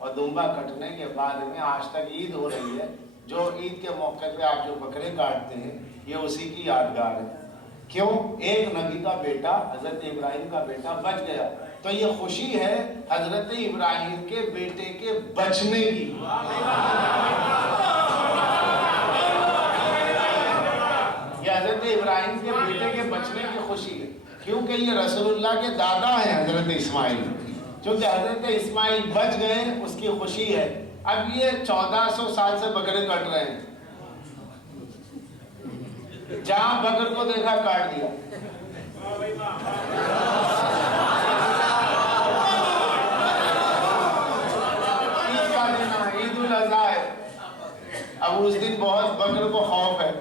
اور دمبا کٹنے کے بعد میں آج تک عید ہو رہی ہے، جو عید کے موقع پہ آپ جو بکرے کاٹتے ہیں یہ اسی کی یادگار ہے۔ کیوں؟ ایک نبی کا بیٹا، حضرت ابراہیم کا بیٹا بچ گیا، تو یہ خوشی ہے حضرت ابراہیم کے بیٹے کے بچنے کی۔ یہ حضرت ابراہیم کے بیٹے کے بچنے کی خوشی ہے، کیونکہ یہ رسول اللہ کے دادا ہیں حضرت اسماعیل، چونکہ حضرت اسماعیل بچ گئے اس کی خوشی ہے۔ اب یہ 1400 سال سے بکرے کٹ رہے ہیں، جہاں بکر کو دیکھا کاٹ دیا۔ عید کا دن ہے، عید الاضحیٰ ہے، اب اس دن بہت بکر کو خوف ہے۔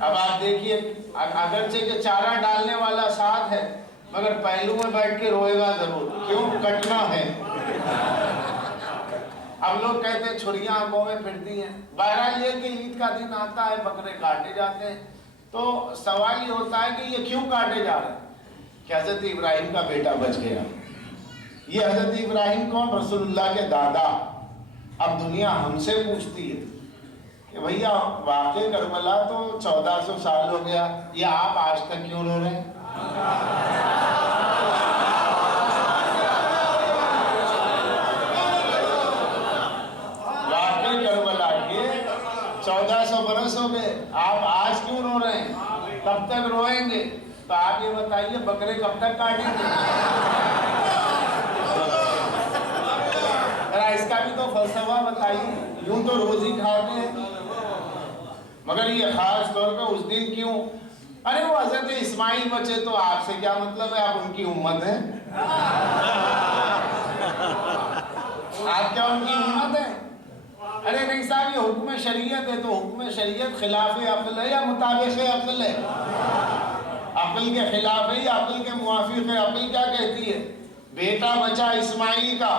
اب آپ دیکھیے، اگرچہ کہ چارہ ڈالنے والا ساتھ ہے مگر پہلو میں بیٹھ کے روئے گا ضرور، کیوں؟ کٹنا ہے۔ اب لوگ کہتے ہیں چھریاں آنکھوں میں پھرتی ہیں۔ بہرحال یہ کہ عید کا دن آتا ہے، بکرے کاٹے جاتے ہیں، تو سوال یہ ہوتا ہے کہ یہ کیوں کاٹے جا رہے ہیں؟ کہ حضرت ابراہیم کا بیٹا بچ گیا۔ یہ حضرت ابراہیم کون؟ رسول اللہ کے دادا۔ اب دنیا ہم سے پوچھتی ہے کہ بھیا واقع کربلا تو 1400 سال ہو گیا، یہ آپ آج تک کیوں رو رہے ہیں؟ واقع کربلا کے 1400 برس ہو گئے، آپ آج کیوں رو رہے ہیں؟ کب تک روئیں گے؟ تو آپ یہ بتائیے بکرے کب تک کاٹیں گے؟ اس کا بھی تو فلسفہ بتائیے۔ یوں تو روزی کھاتے ہیں، مگر یہ خاص طور پہ اس دن کیوں؟ ارے وہ حضرت اسماعیل بچے تو آپ سے کیا مطلب ہے؟ آپ ان کی امت ہیں، آپ کیا ان کی امت ہیں؟ ارے نہیں صاحب، یہ حکم شریعت ہے، تو حکم شریعت خلاف عقل ہے یا مطابق عقل ہے؟ عقل کے خلاف ہے یا عقل کے موافق ہے؟ عقل کیا کہتی ہے؟ بیٹا بچا اسماعیل کا،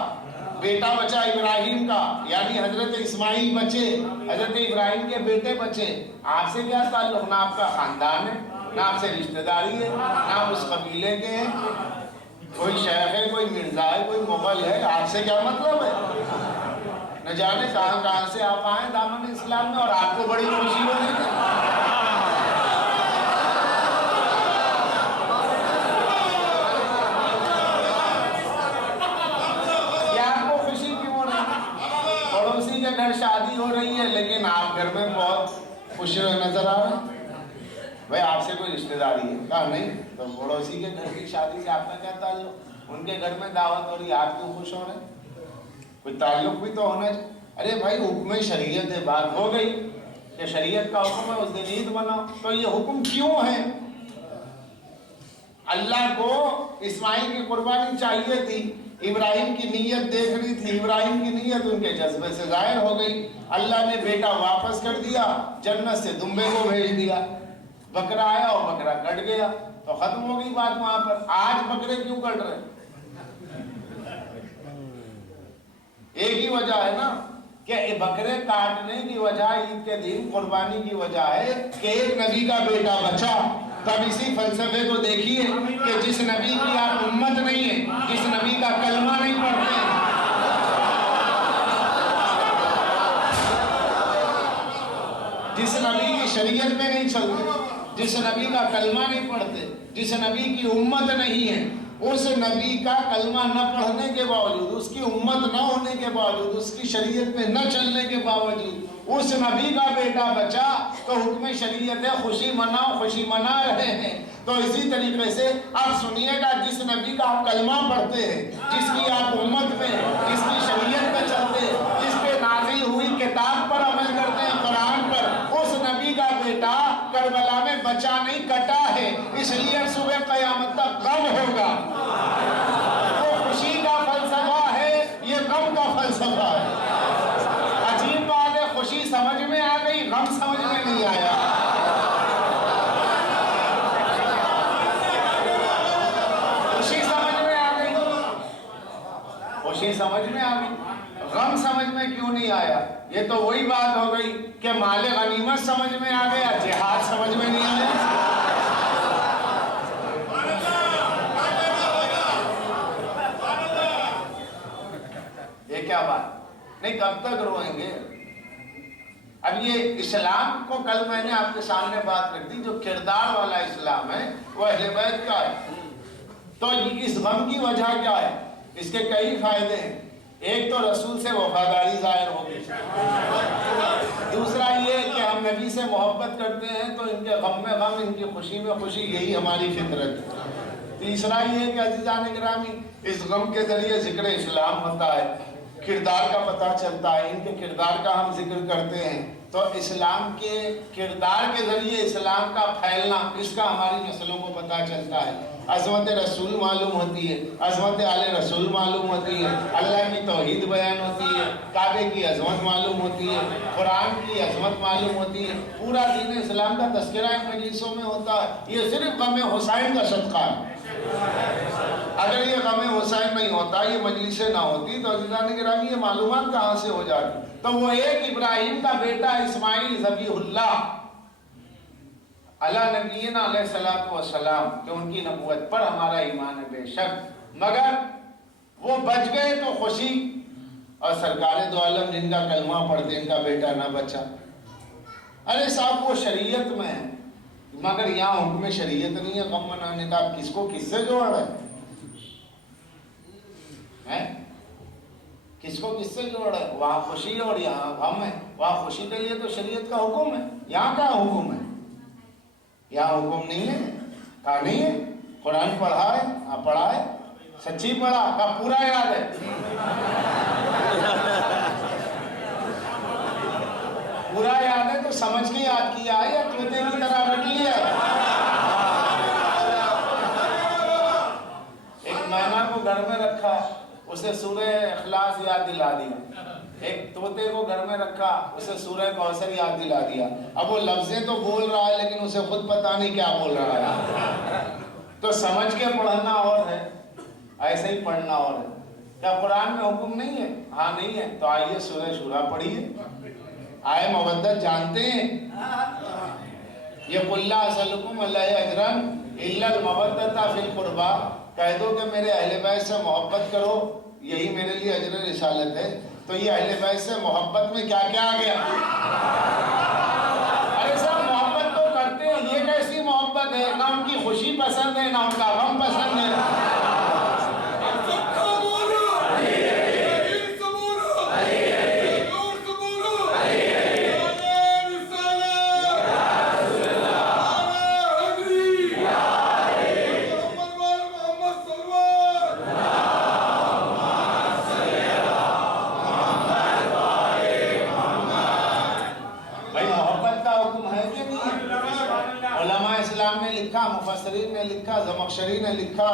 بیٹا بچا ابراہیم کا، یعنی حضرت اسماعیل بچے، حضرت ابراہیم کے بیٹے بچے۔ آپ سے کیا تعلق؟ نہ آپ کا خاندان ہے، نہ آپ سے رشتہ داری ہے، نہ آپ اس قبیلے کے ہیں، کوئی شیخ ہے، کوئی مرزا ہے، کوئی مغل ہے، آپ سے کیا مطلب ہے؟ نہ جانے کہاں کہاں سے آپ آئیں دامن اسلام میں، اور آپ کو بڑی خوشی ہو رہی ہے۔ پڑوسی کے گھر شادی ہو رہی ہے لیکن آپ گھر میں بہت خوش نظر آ رہے ہیں، بھائی آپ سے کوئی رشتہ داری ہے؟ کہا نہیں۔ تو پڑوسی کے گھر کی شادی سے آپ کا کیا تعلق؟ ان کے گھر میں دعوت ہو رہی ہے، آپ کیوں خوش ہو رہے ہیں؟ کوئی تعلق بھی تو ہونا چاہیے۔ ارے بھائی حکم شریعت ہے، بات ہو گئی کہ شریعت کا حکم ہے اس دن عید مناؤ، تو یہ حکم کیوں ہے؟ اللہ کو اسماعیل کی قربانی چاہیے تھی، ابراہیم کی نیت دیکھنی تھی، ابراہیم کی نیت ان کے جذبے سے ظاہر ہو گئی، اللہ نے بیٹا واپس کر دیا، جنت سے دمبے کو بھیج دیا، بکرا آیا اور بکرا کٹ گیا، تو ختم ہو گئی بات وہاں پر۔ آج بکرے کیوں کٹ رہے ہیں؟ ایک ہی وجہ ہے نا کہ بکرے کاٹنے کی وجہ، عید کے دن قربانی کی وجہ ہے کہ ایک نبی کا بیٹا بچا۔ تب اسی فلسفے کو دیکھیے کہ جس نبی کی آپ امت نہیں ہے، جس نبی کا کلمہ نہیں پڑھتے، جس نبی کی شریعت میں نہیں چلتے، جس نبی کا کلمہ نہیں پڑھتے، جس نبی کی امت نہیں ہے، اس نبی کا کلمہ نہ پڑھنے کے باوجود، اس کی امت نہ ہونے کے باوجود، اس کی شریعت میں نہ چلنے کے باوجود اس نبی کا بیٹا بچا، تو حکم شریعت ہے خوشی مناؤ، خوشی منا رہے ہیں۔ تو اسی طریقے سے آپ سنیے گا، جس نبی کا آپ کلمہ پڑھتے ہیں، جس کی آپ امت میں، جس کی شریعت میں چلتے ہیں، جس پہ نازل ہوئی کتاب پر عمل کرتے ہیں، قرآن پر، اس نبی کا بیٹا کربلا میں بچا نہیں کٹا ہے، اس لیے صبح قیامت تک غم ہوگا۔ وہ خوشی کا فلسفہ ہے، یہ غم کا فلسفہ ہے۔ عجیب بات ہے، خوشی سمجھ میں آ گئی، غم سمجھ میں نہیں آیا۔ خوشی سمجھ میں آ گئی، خوشی سمجھ میں آ گئی، غم سمجھ میں کیوں نہیں آیا؟ یہ تو وہی بات ہو گئی کہ مال غنیمت سمجھ میں آ گیا، جہاد سمجھ میں نہیں آیا۔ ایک نہیں کب تک روئیں گے؟ اب یہ اسلام کو کل میں نے آپ کے سامنے بات رکھ دی، جو کردار والا اسلام ہے وہ اہل بیت کا ہے۔ تو اس غم کی وجہ کیا ہے؟ اس کے کئی فائدے ہیں۔ ایک تو رسول سے وفاداری ظاہر ہوگی، دوسرا یہ کہ ہم نبی سے محبت کرتے ہیں تو ان کے غم میں غم، ان کی خوشی میں خوشی، یہی ہماری فطرت ہے۔ تیسرا یہ کہ عزیزان گرامی، اس غم کے ذریعے ذکر اسلام ہوتا ہے، کردار کا پتہ چلتا ہے، ان کے کردار کا ہم ذکر کرتے ہیں، تو اسلام کے کردار کے ذریعے اسلام کا پھیلنا، اس کا ہماری نسلوں کو پتہ چلتا ہے۔ عظمت رسول معلوم ہوتی ہے، عظمت آل رسول معلوم ہوتی ہے، اللہ کی توحید بیان ہوتی ہے، کعبے کی عظمت معلوم ہوتی ہے، قرآن کی عظمت معلوم ہوتی ہے، پورا دین اسلام کا تذکرہ ان مجلسوں میں ہوتا ہے۔ یہ صرف غم حسین کا صدقہ ہے۔ اگر یہ غم حسین نہیں ہوتا، یہ مجلسیں نہ ہوتی، تو عزیزان گرامی یہ معلومات کہاں سے ہو جاتی؟ تو وہ ایک ابراہیم کا بیٹا اسماعیل ذبیح اللہ علی نبینا علیہ الصلوۃ والسلام، کہ ان کی نبوت پر ہمارا ایمان ہے بے شک، مگر وہ بچ گئے تو خوشی، اور سرکار دو عالم جن کا کلمہ پڑھتے ان کا بیٹا نہ بچا۔ ارے صاحب وہ شریعت میں ہے، مگر یہاں حکم شریعت نہیں ہے غم منانے کا، کس کو کس سے جوڑ ہے؟ کس کو کس سے جوڑ ہے؟ وہاں خوشی اور یہاں غم ہے، وہاں خوشی کے لیے تو شریعت کا حکم ہے، یہاں کا حکم ہے؟ یہاں حکم نہیں ہے، کہا نہیں ہے، قرآن پڑھا ہے، ہاں پڑھا ہے، سچی پڑھا، کہا پورا یاد ہے، پورا یاد ہے تو سمجھ کے یاد کیا ہے یا طوطے کی طرح رٹ لیا ہے؟ ایک مہمان کو گھر میں رکھا، اسے سورہ اخلاص یاد دلا دیا، ایک طوطے کو گھر میں رکھا، اسے سورہ کوثر یاد دلا دیا۔ اب وہ لفظیں تو بول رہا ہے لیکن اسے خود پتہ نہیں کیا بول رہا ہے۔ تو سمجھ کے پڑھنا اور ہے، ایسے ہی پڑھنا اور ہے۔ کیا قرآن میں حکم نہیں ہے؟ ہاں نہیں ہے، تو آئیے سورہ شورا پڑھیے۔ آئے مودت جانتے ہیں؟ یہ قُلْ لَا أَسْأَلُكُمْ عَلَيْهِ أَجْرًا إِلَّا الْمَوَدَّةَ فِي الْقُرْبَىٰ، کہہ دو کہ میرے اہل بیت سے محبت کرو، یہی میرے لیے اجر رسالت ہے۔ تو یہ اہل بیت سے محبت میں کیا کیا آ گیا؟ ارے صاحب محبت تو کرتے ہیں، یہ کیسی محبت ہے؟ نہ ان کی خوشی پسند ہے، نہ ان کا غم پسند ہے۔ مفسرین نے لکھا، زمخشری نے لکھا،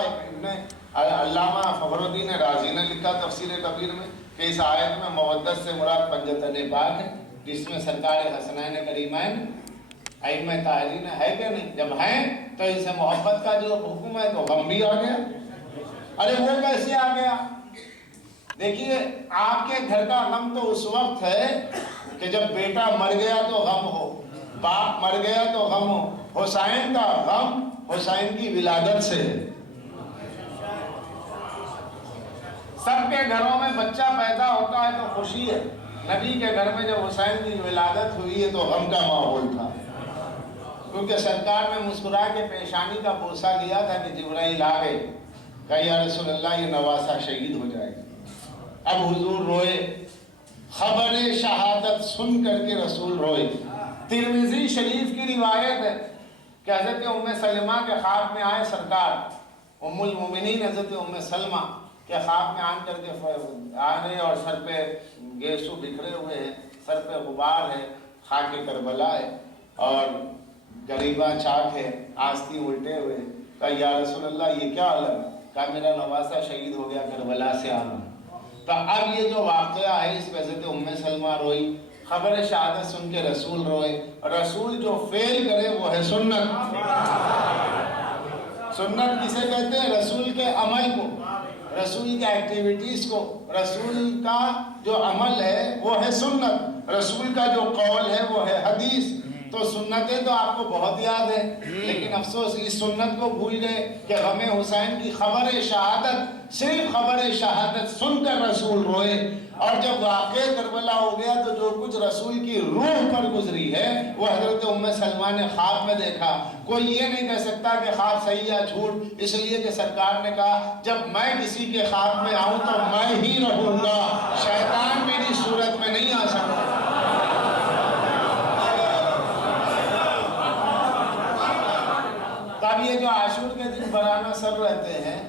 علامہ فخر الدین رازی نے لکھا تفسیر کبیر میں کہ اس آیت میں مودت سے مراد پنجتن پاک ہے، جس میں سرکار حسنین کریمین ائمہ طاہرین ہے کہ نہیں؟ جب ہیں تو ان سے محبت کا جو حکم ہے تو غم بھی آ گیا۔ ارے وہ کیسے آ گیا؟ دیکھیے آپ کے گھر کا غم تو اس وقت ہے کہ جب بیٹا مر گیا تو غم ہو، باپ مر گیا تو غم ہو۔ حسین کا غم حسین کی ولادت سے ہے۔ سب کے گھروں میں بچہ پیدا ہوتا ہے تو خوشی ہے، نبی کے گھر میں جب حسین کی ولادت ہوئی ہے تو غم کا ماحول تھا، کیونکہ سرکار نے مسکرا کے پیشانی کا بوسہ لیا تھا کہ جبرائیل آ گئے، کہا یا رسول اللہ یہ نواسہ شہید ہو جائے گا۔ اب حضور روئے، خبر شہادت سن کر کے رسول روئے۔ ترمذی شریف کی روایت ہے کہ حضرت ام سلمہ کے خواب میں آئے سرکار، ام المومنین حضرت ام سلمہ کے خواب میں آن کر کے آ رہے اور سر پہ گیسو بکھرے ہوئے ہیں، سر پہ غبار ہے، خاک کربلا ہے اور غریبہ چاک ہے، آستی الٹے ہوئے۔ کہا یا رسول اللہ یہ کیا حال ہے؟ کہا میرا نواسہ شہید ہو گیا کربلا سے آنا۔ تو اب یہ جو واقعہ ہے اس پہ حضرت ام سلمہ روئی، خبر شہادت سن کے رسول روئے۔ رسول جو فعل کرے وہ ہے سنت۔ سنت کسے کہتے ہیں؟ رسول کے عمل کو، رسول کے ایکٹیویٹیز کو، رسول کا جو عمل ہے وہ ہے سنت، رسول کا جو قول ہے وہ ہے حدیث۔ تو سنتیں تو آپ کو بہت یاد ہے، لیکن افسوس اس سنت کو بھول گئے کہ غم حسین کی خبر شہادت، صرف خبر شہادت سن کر رسول روئے۔ اور جب واقع کربلا ہو گیا تو جو کچھ رسول کی روح پر گزری ہے وہ حضرت ام سلمہ نے خواب میں دیکھا. کوئی یہ نہیں کہہ سکتا کہ خواب صحیح یا جھوٹ، اس لیے کہ سرکار نے کہا جب میں کسی کے خواب میں آؤں تو میں ہی رہوں گا، شیطان میری صورت میں نہیں آ سکتا. اب یہ جو عاشور کے دن برانہ سر رہتے ہیں،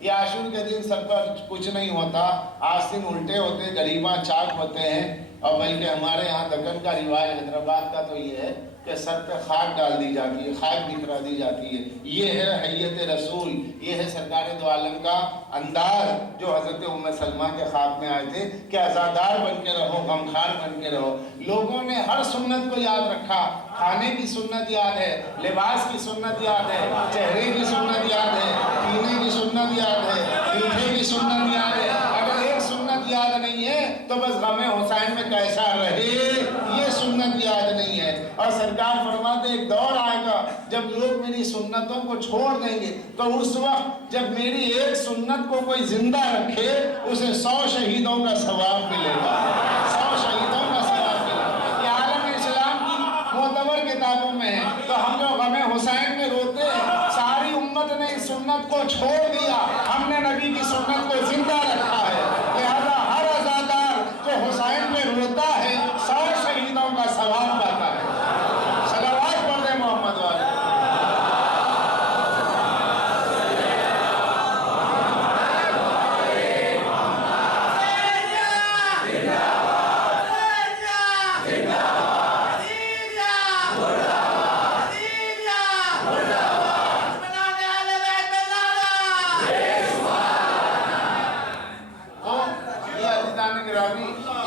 یہ عاشور کے دن سر پر کچھ نہیں ہوتا، آستین الٹے ہوتے، گریباں چاک ہوتے ہیں. اور بلکہ ہمارے یہاں دکن کا رواج، حیدرآباد کا تو یہ ہے کہ سر پہ خاک ڈال دی جاتی ہے، خاک بکھرا دی جاتی ہے. یہ ہے حیت رسول، یہ ہے سرکار دو عالم کا انداز جو حضرت ام سلمہ کے خواب میں آئے تھے کہ عزادار بن کے رہو، غمخوار بن کے رہو. لوگوں نے ہر سنت کو یاد رکھا، کھانے کی سنت یاد ہے، لباس کی سنت یاد ہے، چہرے کی سنت یاد ہے، پینے کی سنت یاد ہے، میٹھے کی سنت یاد ہے. اگر ایک سنت یاد نہیں ہے تو بس غم حسین میں کیسا رہے، یہ سنت یاد نہیں ہے. اور سرکار فرماتے ایک دور آئے گا جب لوگ میری سنتوں کو چھوڑ دیں گے، تو اس وقت جب میری ایک سنت کو کوئی زندہ رکھے اسے 100 شہیدوں کا ثواب ملے گا، 100 شہیدوں کا ثواب ملے گا. یہ عالم اسلام کی معتبر کتابوں میں ہے. تو ہم جو غم حسین میں روتے ہیں، ساری امت نے اس سنت کو چھوڑ دیا، ہم نے نبی کی سنت کو زندہ رکھا ہے. لہذا ہر عزادار جو حسین میں روتا ہے 100 شہیدوں کا ثواب پاتا ہے. صلوات پڑھ دیں محمد والے.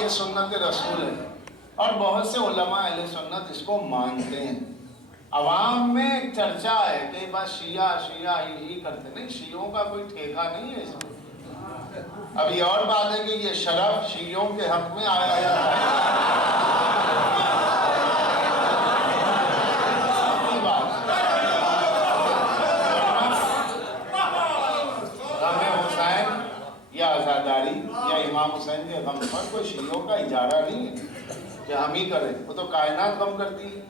یہ سنت رسول ہے اور بہت سے علماء اہل سنت اس کو مانتے ہیں. عوام میں ایک چرچا ہے کہ بس شیعہ ہی کرتے، نہیں، شیعوں کا کوئی ٹھیکہ نہیں ہے اس میں. اب یہ اور بات ہے کہ یہ شرف شیعوں کے حق میں آیا یا عزاداری یا امام حسین کے غم پر کوئی شیعوں کا اجارہ نہیں ہے کہ ہم ہی کریں. وہ تو کائنات غم کرتی ہے.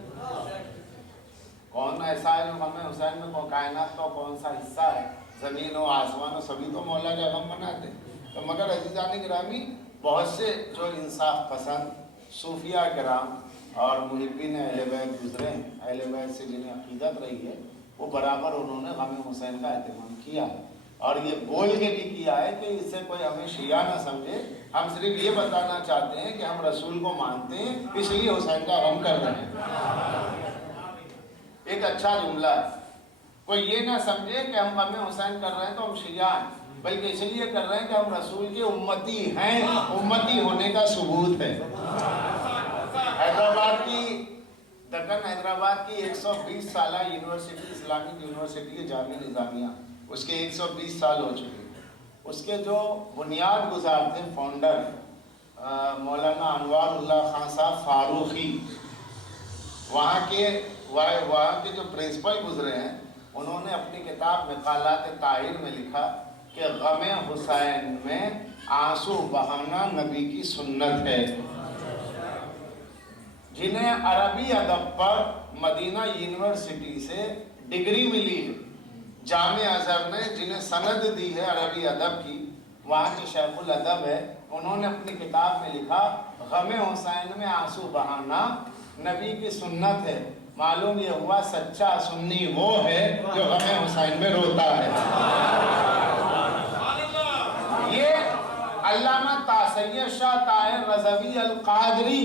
کون ایسا ہے جو غم حسین میں کائنات کا کون سا حصہ ہے؟ زمین و آسمان و سبھی تو مولا کا غم مناتے ہیں. تو مگر عزیزان گرامی، بہت سے جو انصاف پسند صوفیہ کرام اور محبین اہل بیت گزرے ہیں، اہل بیت سے جنہیں عقیدت رہی ہے، وہ برابر انہوں نے غم حسین کا اہتمام کیا ہے. اور یہ بول کے بھی کیا ہے کہ اس سے کوئی ہمیں شیعہ نہ سمجھے. ہم صرف یہ بتانا چاہتے ہیں کہ ہم رسول کو مانتے ہیں، اس لیے حسین کا غم کر رہے ہیں. ایک اچھا جملہ ہے. کوئی یہ نہ سمجھے کہ ہم غم حسین کر رہے ہیں تو ہم شیعہ ہیں، بلکہ اس لیے کر رہے ہیں کہ ہم رسول کے امتی ہیں، امتی ہونے کا ثبوت ہے. حیدرآباد کی دکن حیدرآباد کی 120 سالہ یونیورسٹی، اسلامک یونیورسٹی جامعہ نظامیہ، اس کے 120 سال ہو چکے. اس کے جو بنیاد گزار تھے، فاؤنڈر مولانا انوار اللہ خان صاحب فاروقی، وہاں کے جو پرنسپل گزرے ہیں، انہوں نے اپنی کتاب مقالات طاہر میں لکھا کہ غم حسین میں آنسو بہانا نبی کی سنت ہے. جنہیں عربی ادب پر مدینہ یونیورسٹی سے ڈگری ملی ہے، جامع ازہر نے جنہیں سند دی ہے عربی ادب کی، وہاں کے شیخ الادب ہے، انہوں نے اپنی کتاب میں لکھا غم حسین میں آنسو بہانا نبی کی سنت ہے. معلوم یہ ہوا سچا سنی وہ ہے جو غم حسین میں روتا ہے. یہ علامہ سید شاہ طاہر رضوی القادری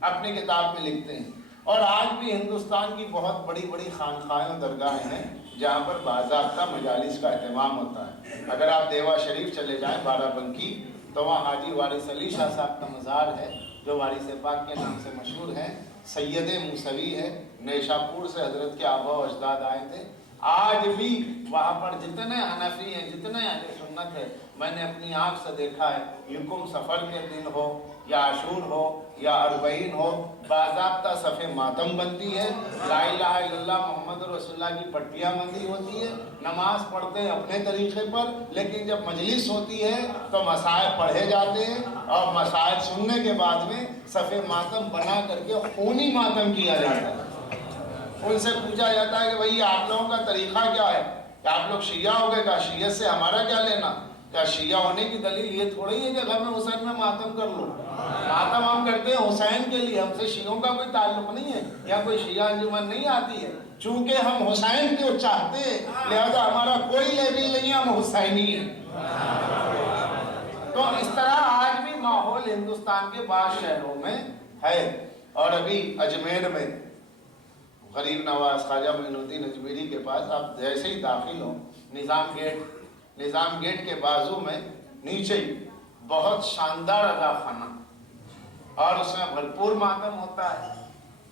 اپنی کتاب میں لکھتے ہیں. اور آج بھی ہندوستان کی بہت بڑی بڑی خانقاہیں اور درگاہیں ہیں جہاں پر باضابطہ مجالس کا اہتمام ہوتا ہے. اگر آپ دیوا شریف چلے جائیں بارہ بنکی، تو وہاں حاجی وارث علی شاہ صاحب کا مزار ہے جو وارث پاک کے نام سے مشہور ہے. سید موسوی ہے، نیشاپور سے حضرت کے آبا و اجداد آئے تھے. آج بھی وہاں پر جتنے حنفی ہیں، جتنے اہل سنت ہے، میں نے اپنی آنکھ سے دیکھا ہے. یکم سفر کے دن ہو یا عاشور ہو یا اربعین ہو، باضابطہ صفِ ماتم بنتی ہے، لا الہ الا اللہ محمد رسول اللہ کی پٹیاں بندی ہوتی ہے، نماز پڑھتے ہیں اپنے طریقے پر، لیکن جب مجلس ہوتی ہے تو مسائل پڑھے جاتے ہیں اور مسائل سننے کے بعد میں صفِ ماتم بنا کر کے خونی ماتم کیا جاتا ہے۔ ان سے پوچھا جاتا ہے کہ بھئی آپ لوگوں کا طریقہ کیا ہے؟ کہ آپ لوگ شیعہ ہو گئے، کہا شیعت سے ہمارا کیا لینا؟ کیا شیعہ ہونے کی دلیل یہ تھوڑی ہے کہ غم حسین میں ماتم کر لو، ماتم ہم کرتے ہیں حسین کے لیے، ہم سے شیعوں کا کوئی تعلق نہیں ہے، یا کوئی شیعہ انجمن نہیں آتی ہے، چونکہ ہم حسین کو چاہتے ہیں لہذا ہمارا کوئی لیبل نہیں ہے، ہم حسینی ہیں۔ تو اس طرح آج بھی ماحول ہندوستان کے بعض شہروں میں ہے، اور ابھی اجمیر میں غریب نواز خواجہ معین الدین اجمیری کے پاس آپ جیسے ہی داخل ہوں، نظام گیٹ کے بازو میں نیچے ہی بہت شاندار ادا خانہ، اور اس میں بھرپور ماتم ہوتا ہے،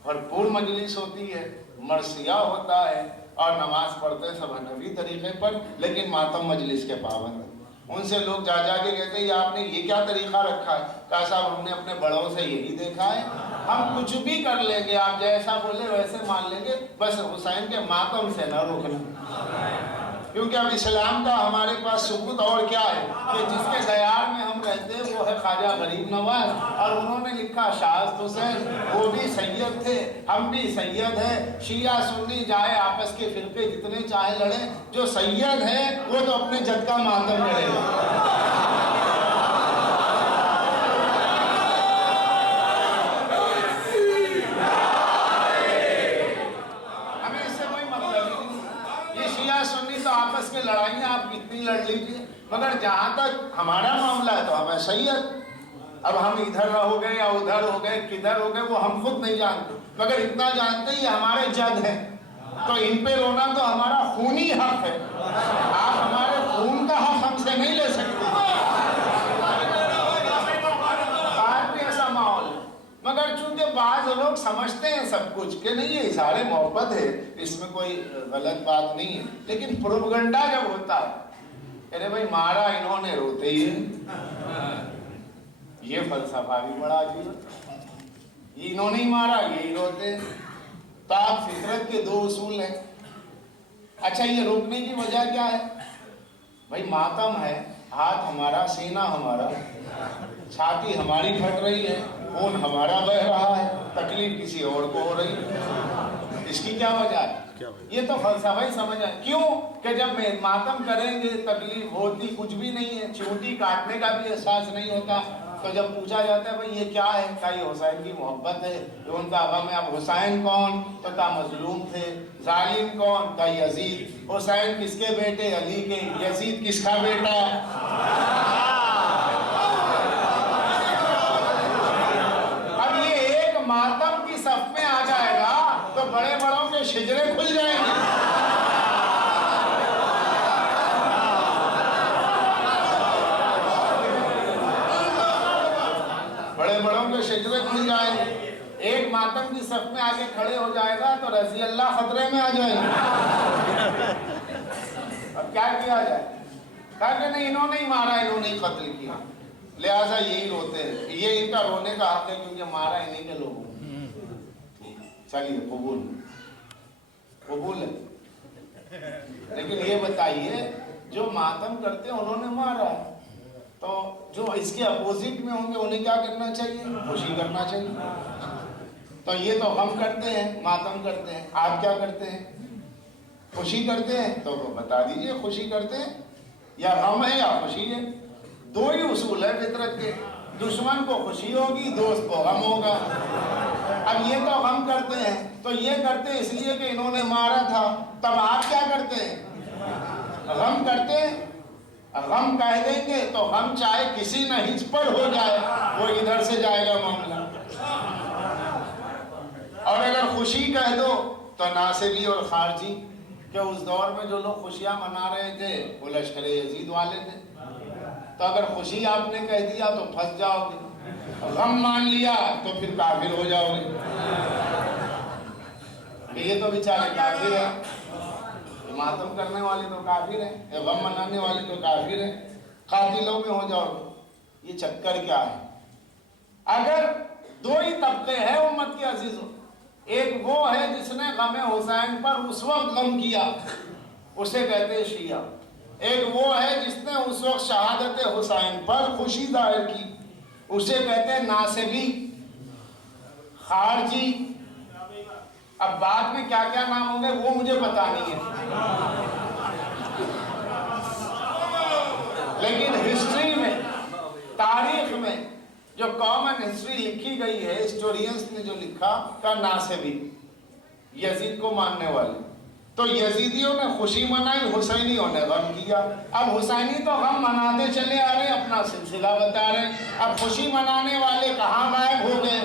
بھرپور مجلس ہوتی ہے، مرثیہ ہوتا ہے، اور نماز پڑھتے ہیں سب حنفی طریقے پر، لیکن ماتم مجلس کے پابند ہیں۔ ان سے لوگ جا کے کہتے ہیں یہ آپ نے یہ کیا طریقہ رکھا ہے؟ کہا صاحب ہم نے اپنے بڑوں سے یہی دیکھا ہے، ہم کچھ بھی کر لیں گے، آپ جیسا بولے ویسے مان لیں گے، بس حسین کے ماتم سے نہ روکنا۔ کیونکہ اب اسلام کا ہمارے پاس ثبوت اور کیا ہے کہ جس کے دیار میں ہم رہتے ہیں وہ ہے خواجہ غریب نواز، اور انہوں نے لکھا شاذ حسین، وہ بھی سید تھے، ہم بھی سید ہیں، شیعہ سنی جائے آپس کے فرقے جتنے چاہے لڑیں، جو سید ہے وہ تو اپنے جد کا ماتم کرے گا۔ آپس کے لڑائیاں آپ کتنی لڑ لیجئے، مگر جہاں تک ہمارا معاملہ ہے تو ہمیں سید، اب ہم ادھر ہو گئے یا ادھر ہو گئے کدھر ہو گئے وہ ہم خود نہیں جانتے، مگر اتنا جانتے ہی ہمارے جد ہیں، تو ان پہ رونا تو ہمارا خونی حق ہے، آپ ہمارے خون کا حق ہم سے نہیں لے سکتے۔ آج بھی ایسا ماحول ہے، مگر چونکہ بعض لوگ سمجھتے ہیں سب کچھ کہ نہیں یہ اظہار محبت ہے، اس میں کوئی غلط بات نہیں ہے، لیکن پروپیگنڈا جب ہوتا ہے، ارے بھائی مارا انہوں نے روتے ہی ہیں، یہ فلسفہ بھی بڑا عجیب ہے، یہ انہوں نے ہی مارا یہی روتے ہیں، تو آپ فطرت کے دو اصول ہیں۔ اچھا یہ روکنے کی وجہ کیا ہے؟ بھائی ماتم ہے، ہاتھ ہمارا، سینہ ہمارا، چھاتی ہماری پھٹ رہی ہے، خون ہمارا بہ رہا ہے، تکلیف کسی اور کو ہو رہی ہے، اس کی کیا وجہ ہے؟ یہ تو فلسفہ ہی سمجھ ہے، کیوں کہ جب ماتم کریں گے تکلیف ہوتی کچھ بھی نہیں ہے، چونٹی کاٹنے کا بھی احساس نہیں ہوتا، تو جب پوچھا جاتا ہے بھئی یہ کیا ہے؟ کہا یہ حسین کی محبت ہے، جو ان کا غم ہے۔ اب حسین کون؟ تو کہا مظلوم تھے۔ ظالم کون؟ کہا یزید۔ حسین کس کے بیٹے؟ علی کے۔ یزید کس کا بیٹا؟ اب یہ ایک ماتم کی صف میں آ جائے گا تو بڑے بڑوں کے شجرے کھل جائیں گے۔ بڑے بڑوں کے شجرے کھل جائیں گے، ایک ماتم کی صف میں آگے کھڑے ہو جائے گا تو رضی اللہ خطرے میں آ جائیں گے۔ اب کیا کیا جائے؟ کہا کہ نہیں انہوں نے ہی مارا، انہوں نے ہی قتل کیا، لہٰذا یہی روتے ہیں، یہ ان کا رونے کا حق ہے کیونکہ مارا انہیں کے لوگوں۔ چلیے قبول ہے، لیکن یہ بتائیے جو ماتم کرتے ہیں انہوں نے مارا ہے، تو جو اس کے اپوزٹ میں ہوں گے انہیں کیا کرنا چاہیے؟ خوشی کرنا چاہیے۔ تو یہ تو غم کرتے ہیں، ماتم کرتے ہیں، آپ کیا کرتے ہیں؟ خوشی کرتے ہیں، تو بتا دیجئے خوشی کرتے ہیں یا غم ہے یا خوشی ہے؟ دو ہی اصول ہے فطرت کے، دشمن کو خوشی ہوگی، دوست کو غم ہوگا۔ اب یہ تو غم کرتے ہیں، تو یہ کرتے اس لیے کہ انہوں نے مارا تھا، تب آپ کیا کرتے ہیں؟ غم کرتے ہیں۔ غم کہہ دیں گے تو غم چاہے کسی نہ ہچ پر ہو جائے وہ ادھر سے جائے گا معاملہ، اور اگر خوشی کہہ دو تو ناصبی اور خارجی، کہ اس دور میں جو لوگ خوشیاں منا رہے تھے وہ لشکر یزید والے تھے، تو اگر خوشی آپ نے کہہ دیا تو پھنس جاؤ گے، غم مان لیا تو پھر کافر ہو جاؤ گے۔ یہ تو بیچارے کافر ہیں، ماتم کرنے والے تو کافر ہیں، غم منانے والے تو کافر ہیں، قاتلوں میں ہو جاؤ گے۔ یہ چکر کیا ہے؟ اگر دو ہی طبقے ہیں امت کے عزیزوں، ایک وہ ہے جس نے غم حسین پر اس وقت غم کیا، اسے کہتے ہیں شیعہ، ایک وہ ہے جس نے اس وقت شہادت حسین پر خوشی ظاہر کی، اسے کہتے ہیں ناصبی، خارجی، اب بعد میں کیا کیا نام ہوں گے وہ مجھے پتا نہیں ہے، لیکن ہسٹری میں، تاریخ میں جو کامن ہسٹری لکھی گئی ہے، ہسٹورینز نے جو لکھا کہ ناصبی، یزید کو ماننے والے، تو یزیدیوں نے خوشی منائی، حسینیوں نے غم کیا، اب حسینی تو غم مناتے چلے آ رہے، اپنا سلسلہ بتا رہے، اب خوشی منانے والے کہاں غائب ہو گئے؟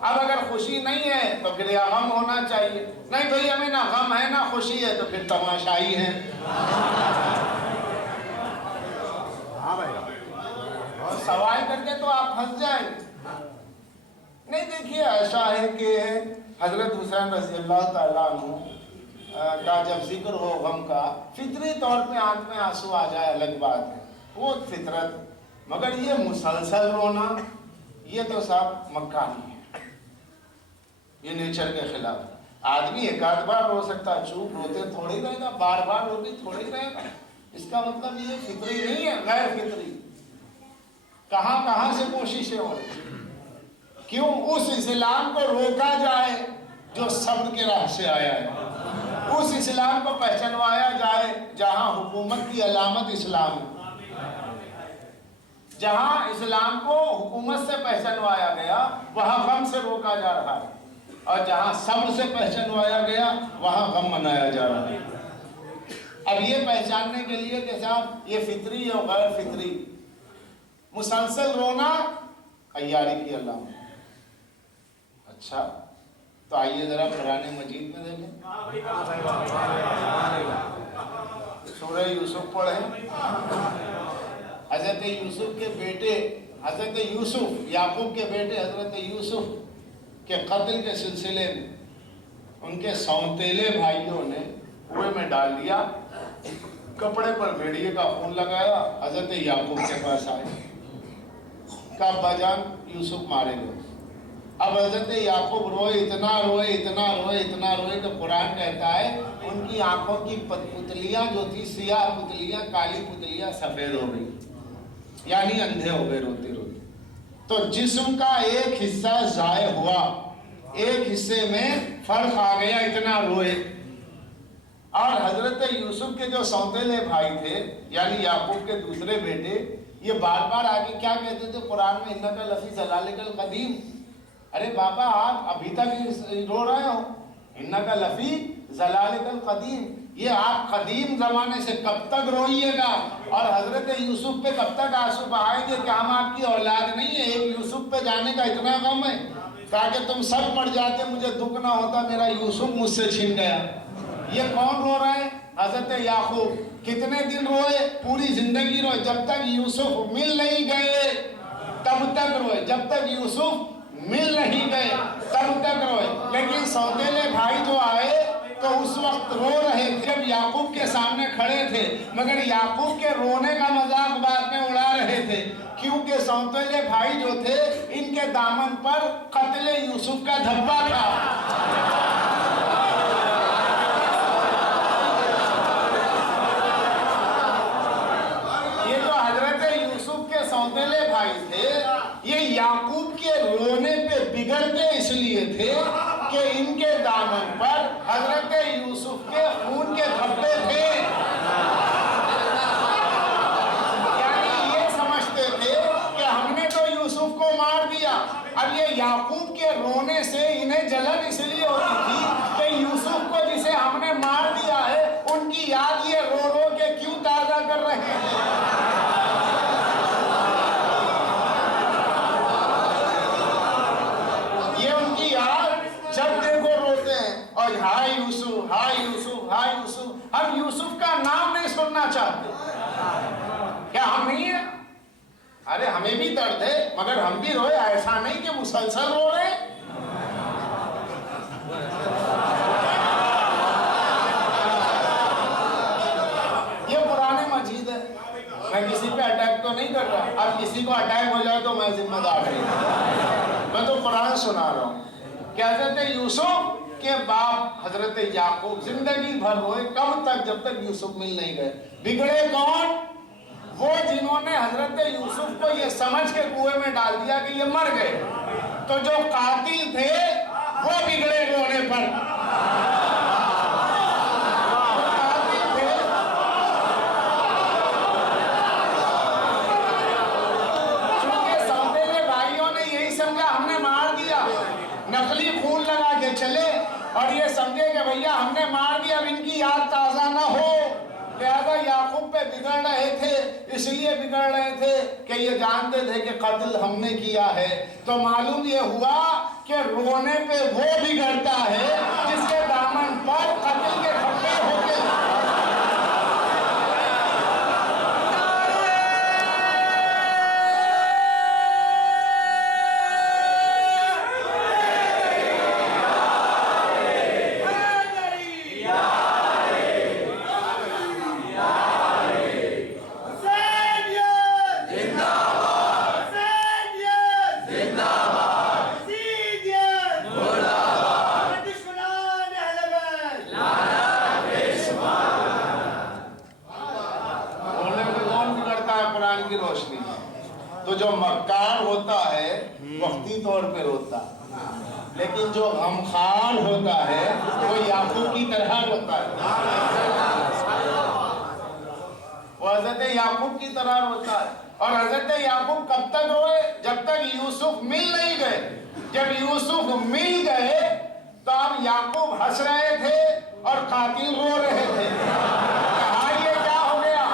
اب اگر خوشی نہیں ہے تو پھر یہ غم ہونا چاہیے، نہیں بھئی ہمیں نہ غم ہے نہ خوشی ہے تو پھر تماشائی ہے۔ سوال کر کے تو آپ ہنس جائیں، نہیں دیکھیے ایسا ہے کہ حضرت حسین رضی اللہ تعالیٰ عنہ کا جب ذکر ہو غم کا، فطری طور پہ آنکھ میں آنسو آ جائے الگ بات ہے، وہ فطرت، مگر یہ مسلسل رونا یہ تو صاحب مکانی ہے، یہ نیچر کے خلاف۔ آدمی ایک آدھ بار رو سکتا، چوپ روتے تھوڑی رہے گا، بار بار روتے تھوڑی رہے گا، اس کا مطلب یہ فطری نہیں ہے، غیر فطری۔ کہاں کہاں سے کوششیں ہو رہی، کیوں اس اسلام کو روکا جائے جو صبر کے راہ سے آیا ہے، اس اسلام کو پہچنوایا جائے جہاں حکومت کی علامت اسلام ہے، جہاں اسلام کو حکومت سے پہچنوایا گیا وہاں غم سے روکا جا رہا ہے، اور جہاں صبر سے پہچنوایا گیا وہاں غم منایا جا رہا ہے۔ اب یہ پہچاننے کے لیے کہ صاحب یہ فطری اور غیر فطری، مسلسل رونا عیاری کی علامت۔ اچھا تو آئیے ذرا قرآن مجید میں دیکھیں، سورہ یوسف پڑھیں، حضرت یوسف کے بیٹے، حضرت یوسف، یعقوب کے بیٹے حضرت یوسف کے قتل کے سلسلے میں ان کے سونتیلے بھائیوں نے کنویں میں ڈال دیا، کپڑے پر بھیڑیے کا خون لگایا، حضرت یعقوب کے پاس آئے، کہا ابا جان یوسف مارے گئے۔ اب حضرت یعقوب روئے، اتنا روئے اتنا روئے اتنا روئے کہ قرآن کہتا ہے ان کی آنکھوں کی پتلیاں جو تھی سیاہ پتلیاں، کالی پتلیاں سفید ہو گئی، یعنی اندھے ہو گئے روتے روتے۔ تو جسم کا ایک حصہ ضائع ہوا، ایک حصے میں فرق آ گیا، اتنا روئے۔ اور حضرت یوسف کے جو سونتیلے بھائی تھے یعنی یعقوب کے دوسرے بیٹے، یہ بار بار آگے کیا کہتے تھے قرآن میں، انکا لفی ضلالک القدیم، ارے بابا آپ ابھی تک رو رہے ہو، انکا لفی ضلالک القدیم، یہ آپ قدیم زمانے سے کب تک روئیے گا، اور حضرت یوسف پہ کب تک آنسو بہائیں گے کہ ہم آپ کی اولاد نہیں ہے، ایک یوسف پہ جانے کا اتنا غم ہے تاکہ تم سب مر جاتے مجھے دکھ نہ ہوتا، میرا یوسف مجھ سے چھن گیا۔ یہ کون رو رہا ہے؟ حضرت یعقوب۔ کتنے دن روئے؟ پوری زندگی روئے، جب تک یوسف مل نہیں گئے تب تک روئے، جب تک یوسف مل نہیں گئے تب تک روئے۔ لیکن سونتیلے بھائی جو آئے تو اس وقت رو رہے تھے جب یعقوب کے سامنے کھڑے تھے، مگر یعقوب کے رونے کا مذاق بعد میں اڑا رہے تھے، کیونکہ سونتیلے بھائی جو تھے ان کے دامن پر قتل یوسف کا دھبا تھا۔ سونتیلے بھائی تھے، یہ یعقوب کے رونے پہ بگڑتے اس لیے تھے کہ ان کے دامن پر حضرت یوسف کے خون کے دھبے تھے، یعنی یہ سمجھتے تھے کہ ہم نے تو یوسف کو مار دیا۔ اب یہ یعقوب کے رونے سے انہیں جلن اس لیے ہوتی تھی کہ یوسف کو جسے ہم نے مار دیا ہے ان کی یاد یہ رو رو کے کیوں تازہ کر رہے ہیں۔ جب دیکھو روتے ہیں اور ہائے یوسف ہائے یوسف ہائے یوسف، ہم یوسف کا نام نہیں سننا چاہتے، کیا ہم نہیں ہیں؟ ارے ہمیں بھی درد ہے مگر ہم بھی روئے، ایسا نہیں کہ مسلسل رو رہے۔ یہ قرآن مجید ہے، میں کسی پہ اٹیک تو نہیں کر رہا، اب اب کسی کو اٹیک ہو جائے تو میں ذمہ دار نہیں، میں تو قرآن سنا رہا ہوں کہ حضرت یوسف کے باپ حضرت یعقوب زندگی بھر روئے، کب تک؟ جب تک یوسف مل نہیں گئے۔ بگڑے کون؟ وہ جنہوں نے حضرت یوسف کو یہ سمجھ کے کنویں میں ڈال دیا کہ یہ مر گئے، تو جو قاتل تھے وہ بگڑے رونے پر۔ چونکہ سوتیلے بھائیوں نے یہی سمجھا ہم نے مار دیا، نقلی خون لگا کے چلے اور یہ سمجھے کہ بھیا ہم نے مار دیا، اب ان کی یاد تازہ نہ ہو، لہذا یعقوب پہ بگڑ رہے تھے۔ اس لیے بگڑ رہے تھے کہ یہ جانتے تھے کہ قتل ہم نے کیا ہے۔ تو معلوم یہ ہوا کہ رونے پہ وہ بگڑتا ہے جس کے دامن پر قتل کے کھپے ہو کے کی روشنی۔ تو جو مکار ہوتا ہے وقتی طور پہ روتا، لیکن جو غمخوار ہوتا ہے وہ یعقوب کی طرح روتا ہے، وہ حضرت یعقوب کی طرح روتا ہے۔ اور حضرت یعقوب کب تک روئے؟ جب تک یوسف مل نہیں گئے۔ جب یوسف مل گئے تو اب یعقوب ہنس رہے تھے اور قاتل رو رہے تھے۔ ہاں یہ کیا ہو گیا؟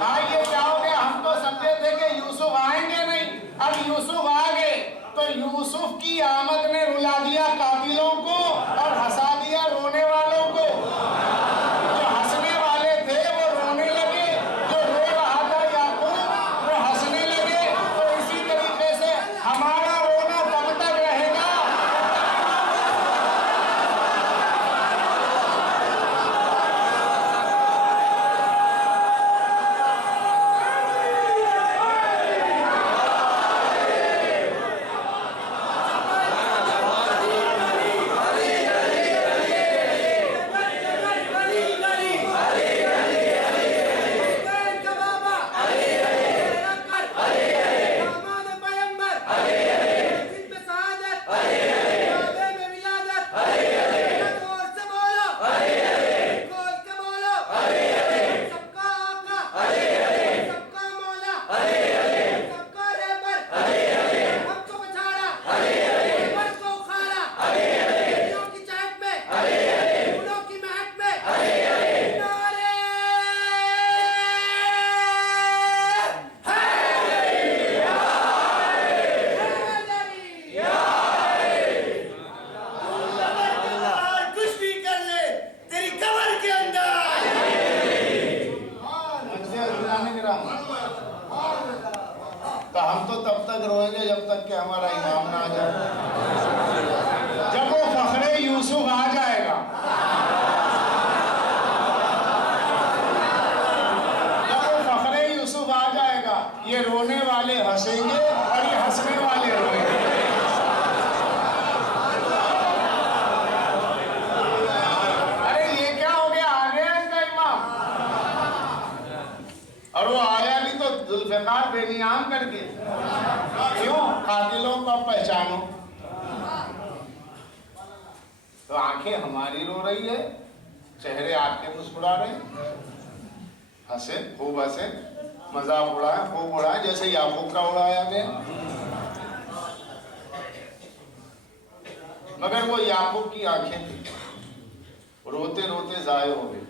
ہاں یہ کیا ہو گیا؟ ہم تو سمجھے تھے کہ یوسف آئیں گے نہیں، اب یوسف آ گئے تو یوسف کی آمد نے رلا دیا قاتلوں کو اور ہنسا دیا رونے والوں کو۔ جو ہنسنے والے تھے وہ رونے لگے، جو رو رہا تھا یعقوب وہ ہنسنے لگے۔ تو اسی طریقے سے ہمارا رونا تب تک رہے گا تو ہم تو تب تک روئیں گے جب تک کہ ہمارا امام نہ آ جائے۔ جب وہ فخر یوسف آ جائے گا، جب وہ فخر یوسف آ جائے گا، یہ رونے والے ہنسیں گے اور یہ ہنسنے والے روئیں گے۔ ارے یہ کیا ہو گیا؟ آ گیا ان کا امام، اور وہ آیا بھی تو ذوالفقار بے نیام کر کے۔ کیوں؟ قاتلوں کو پہچانو۔ تو آنکھیں ہماری رو رہی ہے، چہرے آپ کے مسکرا رہے ہیں، ہنسے، خوب ہنسے، مذاق اڑائے، خوب اڑائے، جیسے یعقوب کا اڑایا گیا۔ مگر وہ یعقوب کی آنکھیں تھیں، روتے روتے ضائع ہو گئی۔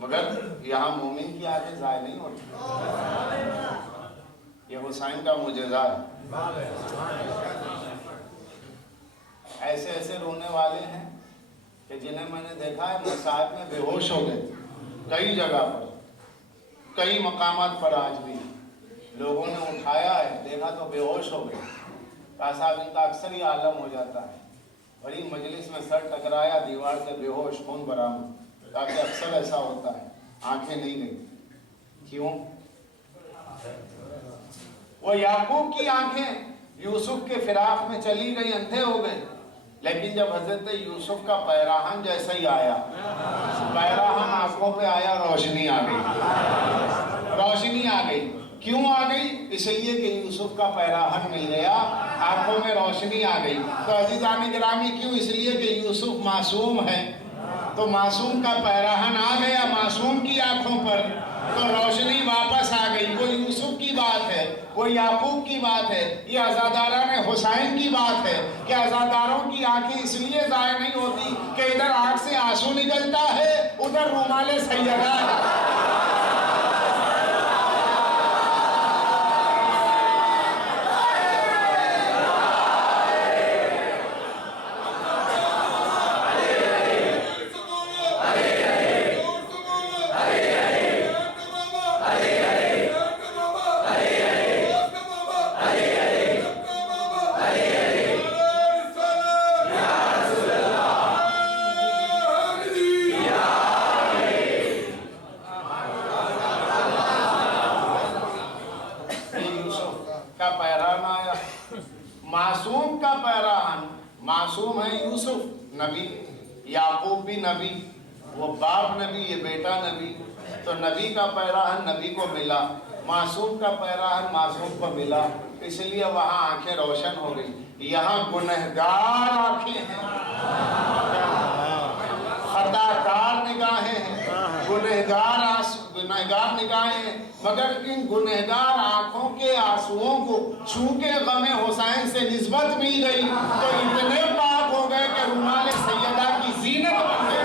مگر یہاں مومن کی آنکھیں ضائع نہیں ہوتی، یہ حسین کا معجزہ ہے۔ ایسے ایسے رونے والے ہیں کہ جنہیں میں نے دیکھا ہے مساجد میں بے ہوش ہو گئے، کئی جگہ پر، کئی مقامات پر آج بھی لوگوں نے اٹھایا ہے، دیکھا تو بے ہوش ہو گئے۔ صاحب ان کا اکثر ہی عالم ہو جاتا ہے، بڑی مجلس میں سر ٹکرایا، دیوار سے بے ہوش، خون برآمد، تاکہ اکثر ایسا ہوتا ہے، آنکھیں نہیں گئی۔ کیوں؟ وہ یعقوب کی آنکھیں یوسف کے فراق میں چلی گئی، اندھے ہو گئے، لیکن جب حضرت یوسف کا پیراہن جیسا ہی آیا، پیراہن آنکھوں پہ آیا، روشنی آ گئی، روشنی آ گئی۔ کیوں آ گئی؟ اس لیے کہ یوسف کا پیراہن مل گیا، آنکھوں میں روشنی آ گئی۔ تو عزیزان گرامی کیوں؟ اس لیے کہ یوسف معصوم ہے، تو معصوم کا پیراہن آ گیا معصوم کی آنکھوں پر، تو روشنی واپس آ گئی۔ وہ یوسف کی بات ہے، وہ یعقوب کی بات ہے، یہ عزاداران حسین کی بات ہے کہ عزاداروں کی آنکھیں اس لیے ضائع نہیں ہوتی کہ ادھر آنکھ سے آنسو نکلتا ہے، ادھر رومال سیدہ ہے۔ معصوم کا پیراہن، معصوم ہے یوسف نبی، یعقوب بھی نبی، وہ باپ نبی، یہ بیٹا نبی، تو نبی کا پیراہن نبی کو ملا، معصوم کا پیراہن معصوم کو ملا، اس لیے وہاں آنکھیں روشن ہو گئی۔ یہاں گنہگار آنکھیں ہیں، خطاکار نگاہیں ہیں، گنہگار نگاہیں ہیں، مگر ان گنہگار آنکھوں کے آنسوؤں کو چونکہ غم حسین سے نسبت مل گئی تو اتنے پاک ہو گئے کہ رومال سیدہ کی زینت بن گئے۔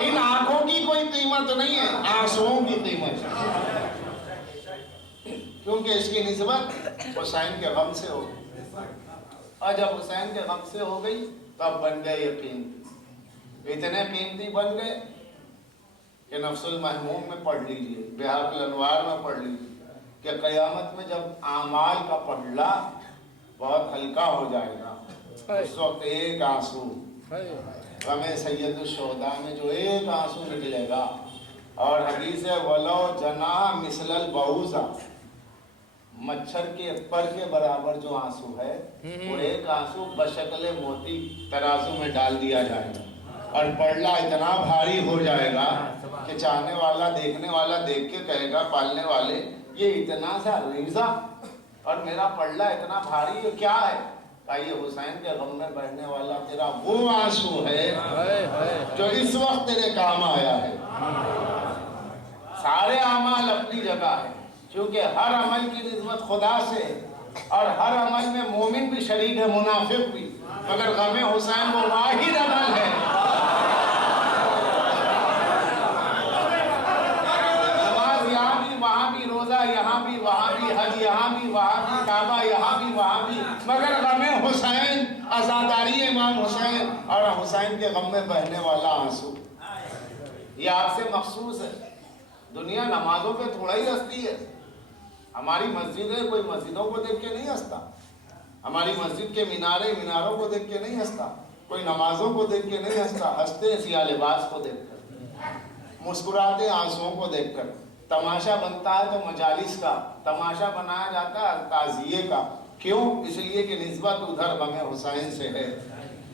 ان آنکھوں کی کوئی قیمت نہیں ہے، آنسوؤں کی قیمت ہے، کیونکہ اس کی نسبت حسین کے غم سے ہو گئی، اور جب حسین کے غم سے ہو گئی تو اب بن گئے یقین، اتنے قیمتی بن گئے کہ نفس المحموم میں پڑھ لیجئے، بحار الانوار میں پڑھ لیجئے کہ قیامت میں جب اعمال کا پڑھلا بہت ہلکا ہو جائے گا، اس وقت ایک آنسو غم سید الشہداء میں جو ایک آنسو نکلے گا، اور حدیث ہے وَلَوْ جَنَا مِثْلَ الْبَعُوضَةِ، مچھر کے پر کے برابر جو آنسو ہے وہ ایک آنسو بشکل موتی ترازو میں ڈال دیا جائے گا، اور پڑھلا اتنا بھاری ہو جائے گا کہ چاہنے والا دیکھنے والا دیکھ کے کہے گا پالنے والے یہ اتنا سا ریزہ اور میرا پڑھلا اتنا بھاری ہے، کیا ہے؟ کہا یہ حسین کے غم میں بہنے والا تیرا وہ آنسو ہے جو اس وقت تیرے کام آیا ہے۔ سارے اعمال اپنی جگہ ہے، کیونکہ ہر عمل کی نسبت خدا سے، اور ہر عمل میں مومن بھی شریک ہے، منافق بھی، مگر غم حسین وہ واحد عمل ہے۔ نماز یہاں بھی وہاں بھی، روزہ یہاں بھی وہاں بھی، حج یہاں بھی وہاں بھی، کعبہ یہاں بھی وہاں بھی، مگر غم حسین، عزاداری امام حسین اور حسین کے غم میں بہنے والا آنسو، یہ آپ سے مخصوص ہے۔ دنیا نمازوں پہ تھوڑا ہی ہنستی ہے، ہماری مسجدیں کوئی مسجدوں کو دیکھ کے نہیں ہنستا، ہماری مسجد کے مینارے میناروں کو دیکھ کے نہیں ہنستا، کوئی نمازوں کو دیکھ کے نہیں ہنستا، ہنستے سیاہ لباس کو دیکھ کر، مسکراتے آنسوؤں کو دیکھ کر۔ تماشا بنتا ہے تو مجالس کا، تماشا بنایا جاتا ہے تعزیے کا، کیوں؟ اس لیے کہ نسبت ادھر غم حسین سے ہے۔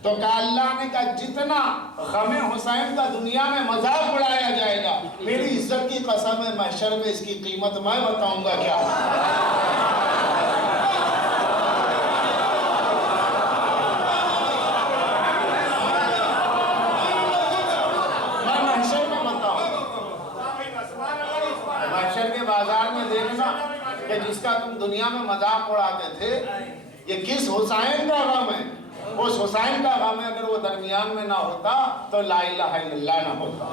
تو کہا اللہ نے کہا جتنا غم حسین کا دنیا میں مذاق اڑایا جائے گا، میری عزت کی قسم ہے محشر میں اس کی قیمت میں بتاؤں گا کیا۔ میں محشر میں بتاؤں، محشر کے بازار میں دیکھنا کہ جس کا تم دنیا میں مذاق اڑاتے تھے یہ کس حسین کا غم ہے، اس حسین کا غم ہے، اگر وہ درمیان میں نہ ہوتا تو لا الہ الا اللہ نہ ہوتا۔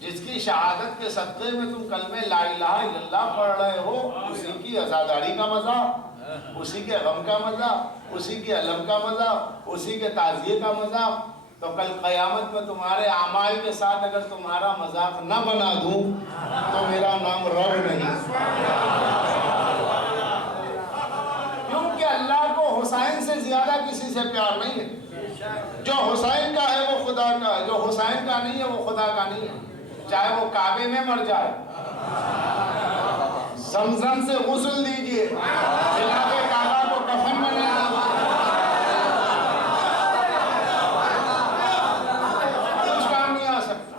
جس کی شہادت کے صدقے میں تم کلمہ لا الہ الا اللہ پڑھ رہے ہو، اسی کی عزاداری کا مزہ، اسی کے غم کا مزہ، اسی کے علم کا مزہ، اسی کے تعزیے کا مزہ۔ تو کل قیامت میں تمہارے اعمال کے ساتھ اگر تمہارا مذاق نہ بنا دوں تو میرا نام رب نہیں، کیونکہ اللہ کو حسین سے زیادہ کسی سے پیار نہیں ہے۔ جو حسین کا ہے وہ خدا کا ہے، جو حسین کا نہیں ہے وہ خدا کا نہیں ہے، چاہے وہ کعبے میں مر جائے۔ زمزم سے غسل دیجئے، خلاف کعبہ کو کفن بنا دیجئے، کچھ کام نہیں آ سکتا۔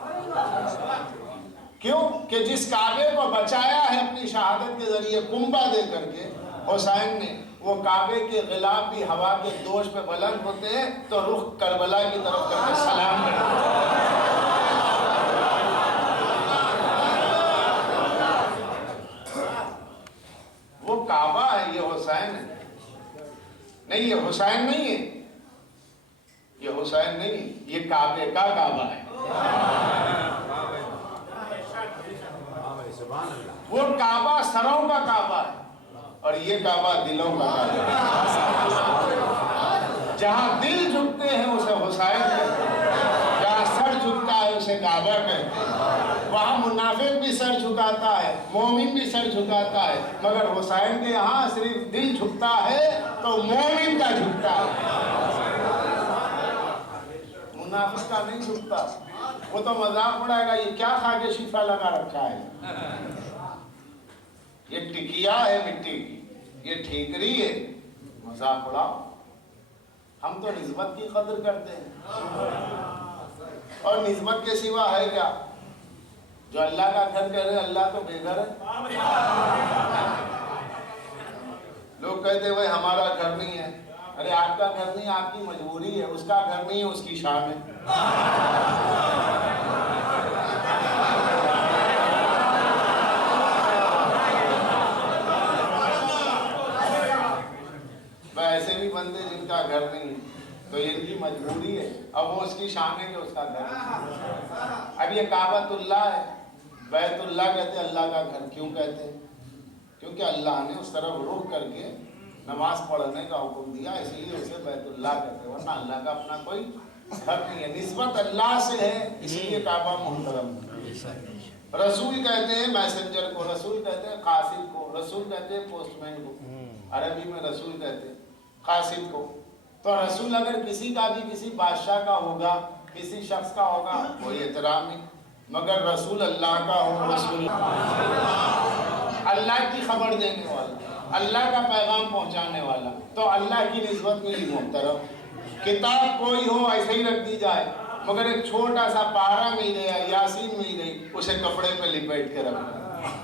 کیوں کہ جس کعبے کو بچایا ہے اپنی شہادت کے ذریعے کنبہ دے کر کے حسین نے، وہ کعبے کے غلاف بھی ہوا کے دوش پہ بلند ہوتے ہیں تو رخ کربلا کی طرف کر کے سلام کرتے ہیں۔ وہ کعبہ ہے، یہ حسین ہے نہیں، یہ حسین نہیں ہے، یہ حسین نہیں ہے، یہ کعبے کا کعبہ ہے۔ وہ کعبہ سروں کا کعبہ ہے اور یہ کعبہ دلوں کا کعبہ ہے۔ جہاں دل جھکتے ہیں اسے حسین کہتے ہیں، جہاں سر جھکتا ہے اسے کعبہ کہتے ہیں۔ وہاں منافق بھی سر جھکاتا ہے، مومن بھی سر جھکاتا ہے، مگر حسین کے یہاں صرف دل جھکتا ہے تو مومن کا جھکتا ہے، منافق کا نہیں جھکتا۔ وہ تو مذاق اڑائے گا، یہ کیا کھا کے شفا لگا رکھا ہے، یہ ٹکیا ہے مٹی کی، یہ ٹھیکری ہے، مذاق اڑاؤ۔ ہم تو نسبت کی قدر کرتے ہیں، اور نسبت کے سوا ہے کیا؟ جو اللہ کا گھر کہہ رہے اللہ تو بے گھر ہے۔ لوگ کہتے ہیں بھائی ہمارا گھر نہیں ہے، ارے آپ کا گھر نہیں، آپ کی مجبوری ہے، اس کا گھر نہیں ہے، اس کی شان ہے۔ ایسے بھی بندے جن کا گھر نہیں ہے تو ان کی مجبوری ہے، اب وہ اس کی شان ہے کہ اس کا گھر ہے۔ اب یہ کعبۃ اللہ ہے، بیت اللہ کہتے ہیں اللہ کا گھر، کیوں کہتے ہیں؟ کیونکہ اللہ نے اس طرف رخ کر کے نماز پڑھنے کا حکم دیا، اس لیے اسے بیت اللہ کہتے ہیں، ورنہ اللہ کا اپنا کوئی گھر نہیں ہے، نسبت اللہ سے ہے، اس لیے کعبہ محترم ہے۔ رسول کہتے ہیں میسنجر کو، رسول کہتے ہیں قاصد کو، رسول کہتے ہیں پوسٹ مین کو، عربی میں رسول کہتے ہیں قاصد کو۔ تو رسول اگر کسی کا بھی کسی بادشاہ کا ہوگا، کسی شخص کا ہوگا، کوئی احترام نہیں، مگر رسول اللہ کا ہو، رسول اللہ کی خبر دینے والا، اللہ کا پیغام پہنچانے والا، تو اللہ کی نسبت میں ہی محترم۔ کتاب کوئی ہو ایسے ہی رکھ دی جائے، مگر ایک چھوٹا سا پارہ مل گیا، یاسین مل گئی، اسے کپڑے پہ لپیٹ کے رکھ،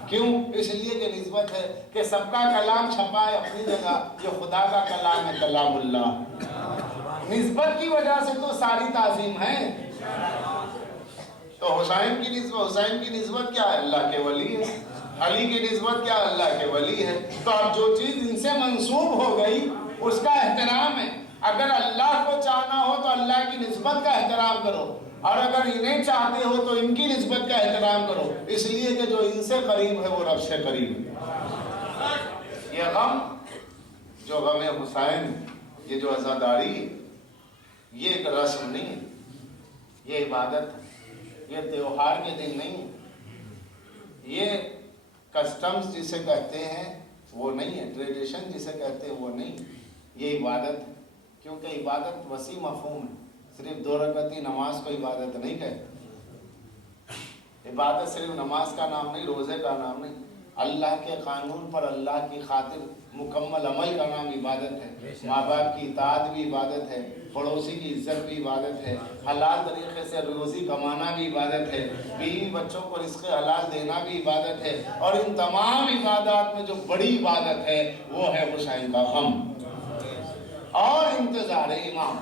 کیوں؟ اس لیے کہ نسبت ہے کہ سب کا کلام چھپا ہے اپنی جگہ، یہ خدا کا کلام ہے، کلام اللہ۔ نسبت کی وجہ سے تو ساری تعظیم ہے۔ تو حسین کی نسبت کیا ہے؟ اللہ کے ولی ہے۔ علی کی نسبت کیا ہے؟ اللہ کے ولی ہے۔ تو اب جو چیز ان سے منسوب ہو گئی اس کا احترام ہے۔ اگر اللہ کو چاہنا ہو تو اللہ کی نسبت کا احترام کرو، اور اگر انہیں چاہتے ہو تو ان کی نسبت کا احترام کرو، اس لیے کہ جو ان سے قریب ہے وہ رب سے قریب ہے۔ یہ غم جو غم حسین، یہ جو عزاداری ہے، یہ ایک رسم نہیں ہے، یہ عبادت ہے، یہ تیوہار کے دن نہیں ہے، یہ کسٹمز جسے کہتے ہیں وہ نہیں ہے، ٹریڈیشن جسے کہتے ہیں وہ نہیں، یہ عبادت ہے۔ کیونکہ عبادت وسیع مفہوم ہے، صرف 2 رکعتی نماز کو عبادت نہیں کہتے۔ عبادت صرف نماز کا نام نہیں، روزے کا نام نہیں، اللہ کے قانون پر اللہ کی خاطر مکمل عمل کا نام عبادت ہے۔ ماں باپ کی اطاعت بھی عبادت ہے، پڑوسی کی عزت بھی عبادت ہے، حلال طریقے سے روزی کمانا بھی عبادت ہے، بیوی بچوں کو رزق حلال دینا بھی عبادت ہے، اور ان تمام عبادات میں جو بڑی عبادت ہے وہ ہے حسین کا غم اور انتظار امام۔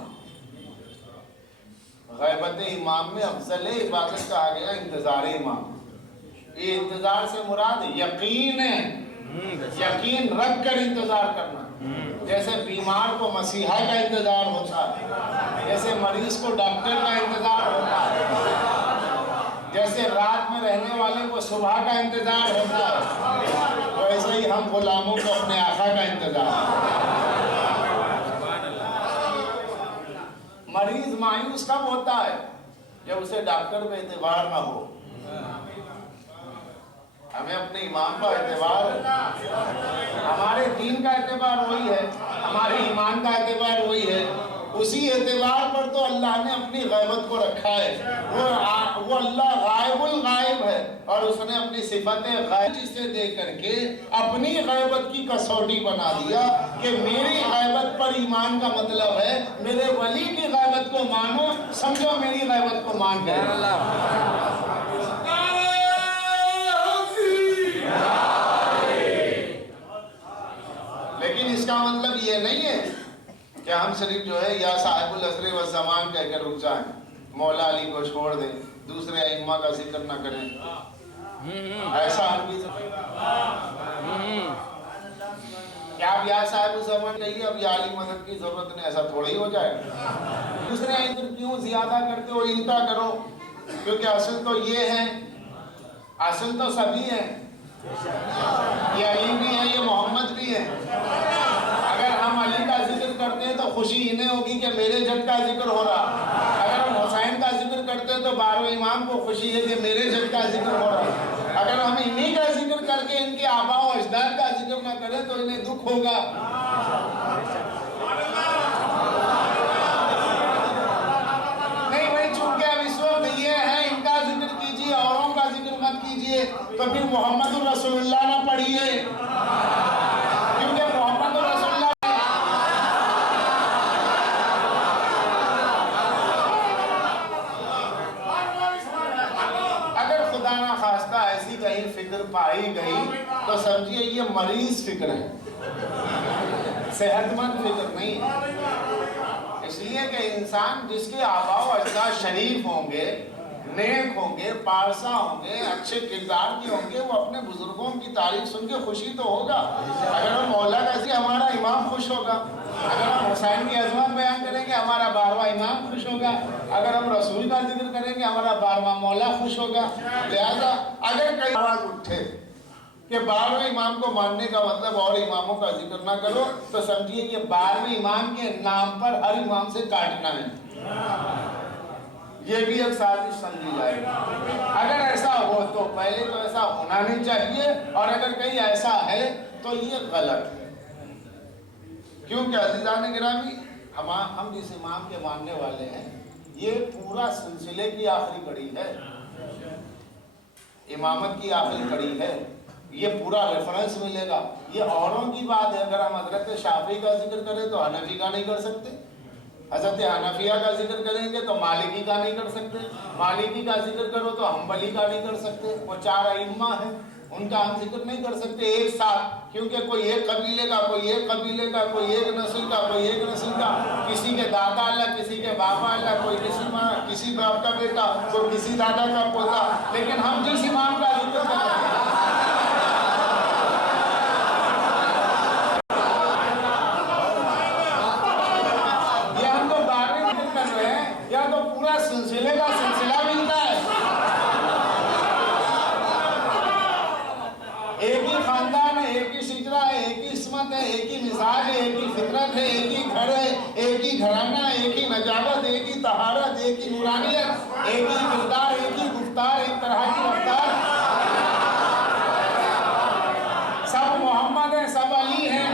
غیبت امام میں افضل عبادت کہا گیا انتظار امام۔ یہ انتظار سے مراد یقین ہے، یقین رکھ کر انتظار کرنا، جیسے بیمار کو مسیحا کا انتظار ہوتا ہے، جیسے مریض کو ڈاکٹر کا انتظار ہوتا ہے، جیسے رات میں رہنے والے کو صبح کا انتظار ہوتا ہے، ویسے ہی ہم غلاموں کو اپنے آقا کا انتظار۔ مریض مایوس کب ہوتا ہے؟ جب اسے ڈاکٹر پہ اعتبار نہ ہو۔ ہمیں اپنے امام کا اعتبار ہے، ہمارے دین کا اعتبار وہی ہے، ہمارے ایمان کا اعتبار وہی ہے، اسی اعتبار پر تو اللہ نے اپنی غیبت کو رکھا ہے. وہ اللہ غائب الغائب ہے اور اس نے اپنی صفت غائب سے دے کر کے اپنی غیبت کی کسوٹی بنا دیا کہ میری غیبت پر ایمان کا مطلب ہے میرے ولی کی غیبت کو مانو، سمجھو میری غیبت کو مان گئے. لیکن اس کا مطلب یہ نہیں ہے کہ ہم صرف جو ہے یا صاحب العصر والزمان کہہ کر رک جائیں، مولا علی کو چھوڑ دیں، دوسرے ائمہ کا ذکر نہ کریں. ایسا ہرگز کیا اب یا صاحب الزمان کہیے اب یا علی مدد کی ضرورت نہیں، ایسا تھوڑا ہی ہو جائے. دوسرے ائمہ کیوں زیادہ کرتے ہو، ان کا کرو، کیونکہ اصل تو یہ ہے، اصل تو سبھی ہے. یہ علی بھی ہے، یہ محمد بھی ہے. اگر ہم علی کا ذکر کرتے ہیں تو خوشی انہیں ہوگی کہ میرے جد کا ذکر ہو رہا. اگر ہم حسین کا ذکر کرتے ہیں تو بارہویں امام کو خوشی ہے کہ میرے جد کا ذکر ہو رہا. اگر ہم انہی کا ذکر کر کے ان کے آباء و اجداد کا ذکر نہ کریں تو انہیں دکھ ہوگا. نہیں بھائی، چونکہ اب اس وقت یہ ہے ان کا ذکر کیجیے اوروں کا ذکر مت کیجیے، تو پھر محمد الرسول اللہ نہ پڑھیے، کیونکہ محمد الرسول اللہ اگر خدا نہ خواستہ ایسی کہیں فکر پائی گئی تو سمجھیے یہ مریض فکر ہے، صحت مند فکر نہیں ہے. اس لیے کہ انسان جس کے آباء و اجداد شریف ہوں گے، نیک ہوں گے، پارسا ہوں گے، اچھے کردار کے ہوں گے، وہ اپنے بزرگوں کی تاریخ سن کے خوشی تو ہوگا. اگر ہم مولا کا ذکر ہمارا امام خوش ہوگا، اگر ہم حسین کی عظمت بیان کریں گے ہمارا 12واں امام خوش ہوگا، اگر ہم رسول کا ذکر کریں گے ہمارا 12واں مولا خوش ہوگا. لہذا اگر کئی آواز اٹھے کہ 12ویں امام کو ماننے کا مطلب اور اماموں کا ذکر نہ کرو، تو سمجھیے کہ 12ویں امام کے نام پر ہر امام سے کاٹنا ہے. یہ بھی ایک سازش سمجھی جائے گی. اگر ایسا ہو تو پہلے تو ایسا ہونا نہیں چاہیے، اور اگر کہیں ایسا ہے تو یہ غلط ہے. کیونکہ عزیزان گرامی، ہم جس امام کے ماننے والے ہیں یہ پورا سلسلے کی آخری کڑی ہے، امامت کی آخری کڑی ہے. یہ پورا ریفرنس ملے گا. یہ اوروں کی بات ہے. اگر ہم حضرت شافعی کا ذکر کریں تو حنفی کا نہیں کر سکتے، حضرت حنفیہ کا ذکر کریں گے تو مالکی کا نہیں کر سکتے، مالکی کا ذکر کرو تو حنبلی کا نہیں کر سکتے. وہ 4 ائمہ ہیں، ان کا ہم ذکر نہیں کر سکتے ایک ساتھ، کیونکہ کوئی ایک قبیلے کا، کوئی ایک قبیلے کا، کوئی ایک نسل کا، کوئی ایک نسل کا، کسی کے دادا الگ، کسی کے بابا الگ، کوئی کسی باپ کا بیٹا، کوئی کسی دادا کا پوتا. لیکن ہم جس امام کا ذکر کر رہے ہیں یا تو پورا سلسلے کا سلسلہ ملتا ہے. ایک ہی خاندان ہے، ایک ہی شجرہ ہے، ایک ہی عصمت ہے، ایک ہی مزاج ہے، ایک ہی فطرت ہے، ایک ہی گھر ہے، ایک ہی گھرانہ، ایک ہی نجابت، ایک ہی طہارت، ایک ہی نورانیت، ایک ہی کردار، ایک ہی گفتار، ایک طرح کی رفتار. سب محمد ہیں، سب علی ہیں.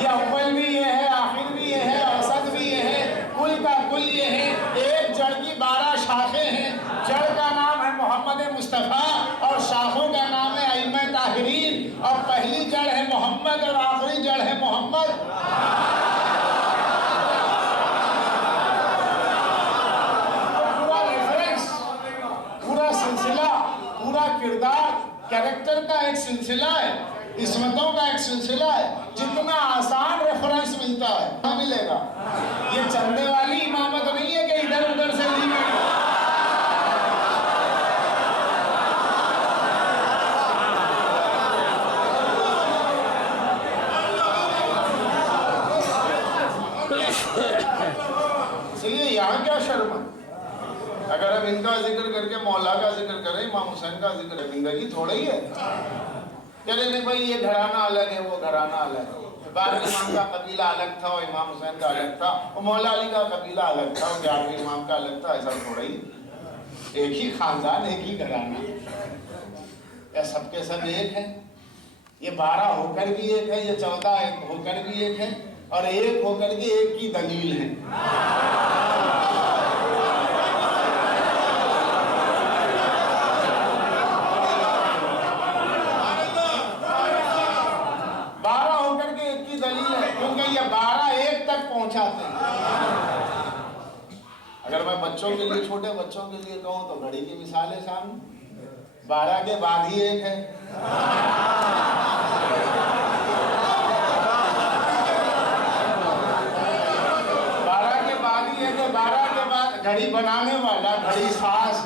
یہ اول بھی یہ ہے، آخر بھی یہ ہے، اوسط بھی یہ ہے، کل کا کل یہ ہے. ایک جڑ کی 12 شاخیں ہیں. جڑ کا نام ہے محمد مصطفیٰ اور شاخوں کا نام ہے ائمہ طاہرین. اور پہلی جڑ ہے محمد اور آخری جڑ ہے محمد. پورا ریفرنس، پورا سلسلہ، پورا کردار، کریکٹر کا ایک سلسلہ ہے، عصمتوں کا ایک سلسلہ ہے. جتنا آسان ریفرنس ملتا ہے کہاں ملے گا. یہ چندے والی امامت نہیں ہے کہ ادھر ادھر سے لی گئی. اس لیے یہاں کیا شرم ہے. اگر ہم ان کا ذکر کر کے مولا کا ذکر کریں، امام حسین کا ذکر ہے، زندگی تھوڑا ہی ہے. چلے نہیں بھائی یہ گھرانہ الگ ہے، وہ گھرانہ الگ ہے. 12 امام کا قبیلہ الگ تھا، اور امام حسین کا الگ تھا، اور مولا علی کا قبیلہ الگ تھا، اور 11ویں امام کا الگ تھا. ایسا تھوڑا ہی. ایک ہی خاندان، ایک ہی گھرانہ. یا سب کے سب ایک ہیں. یہ 12 ہو کر بھی ایک ہے، یہ 14 ہو کر بھی ایک ہے. اور ایک ہو کر کے ایک کی دلیل ہیں. پہنچاتے ہیں. اگر میں بچوں کے لیے چھوٹے بچوں کے لیے کہوں تو گھڑی کی مثال ہے سامنے, 12 کے بعد ہی ایک ہے. 12 کے بعد ہی ایک ہے. 12 کے بعد گھڑی بنانے والا گھڑی ساز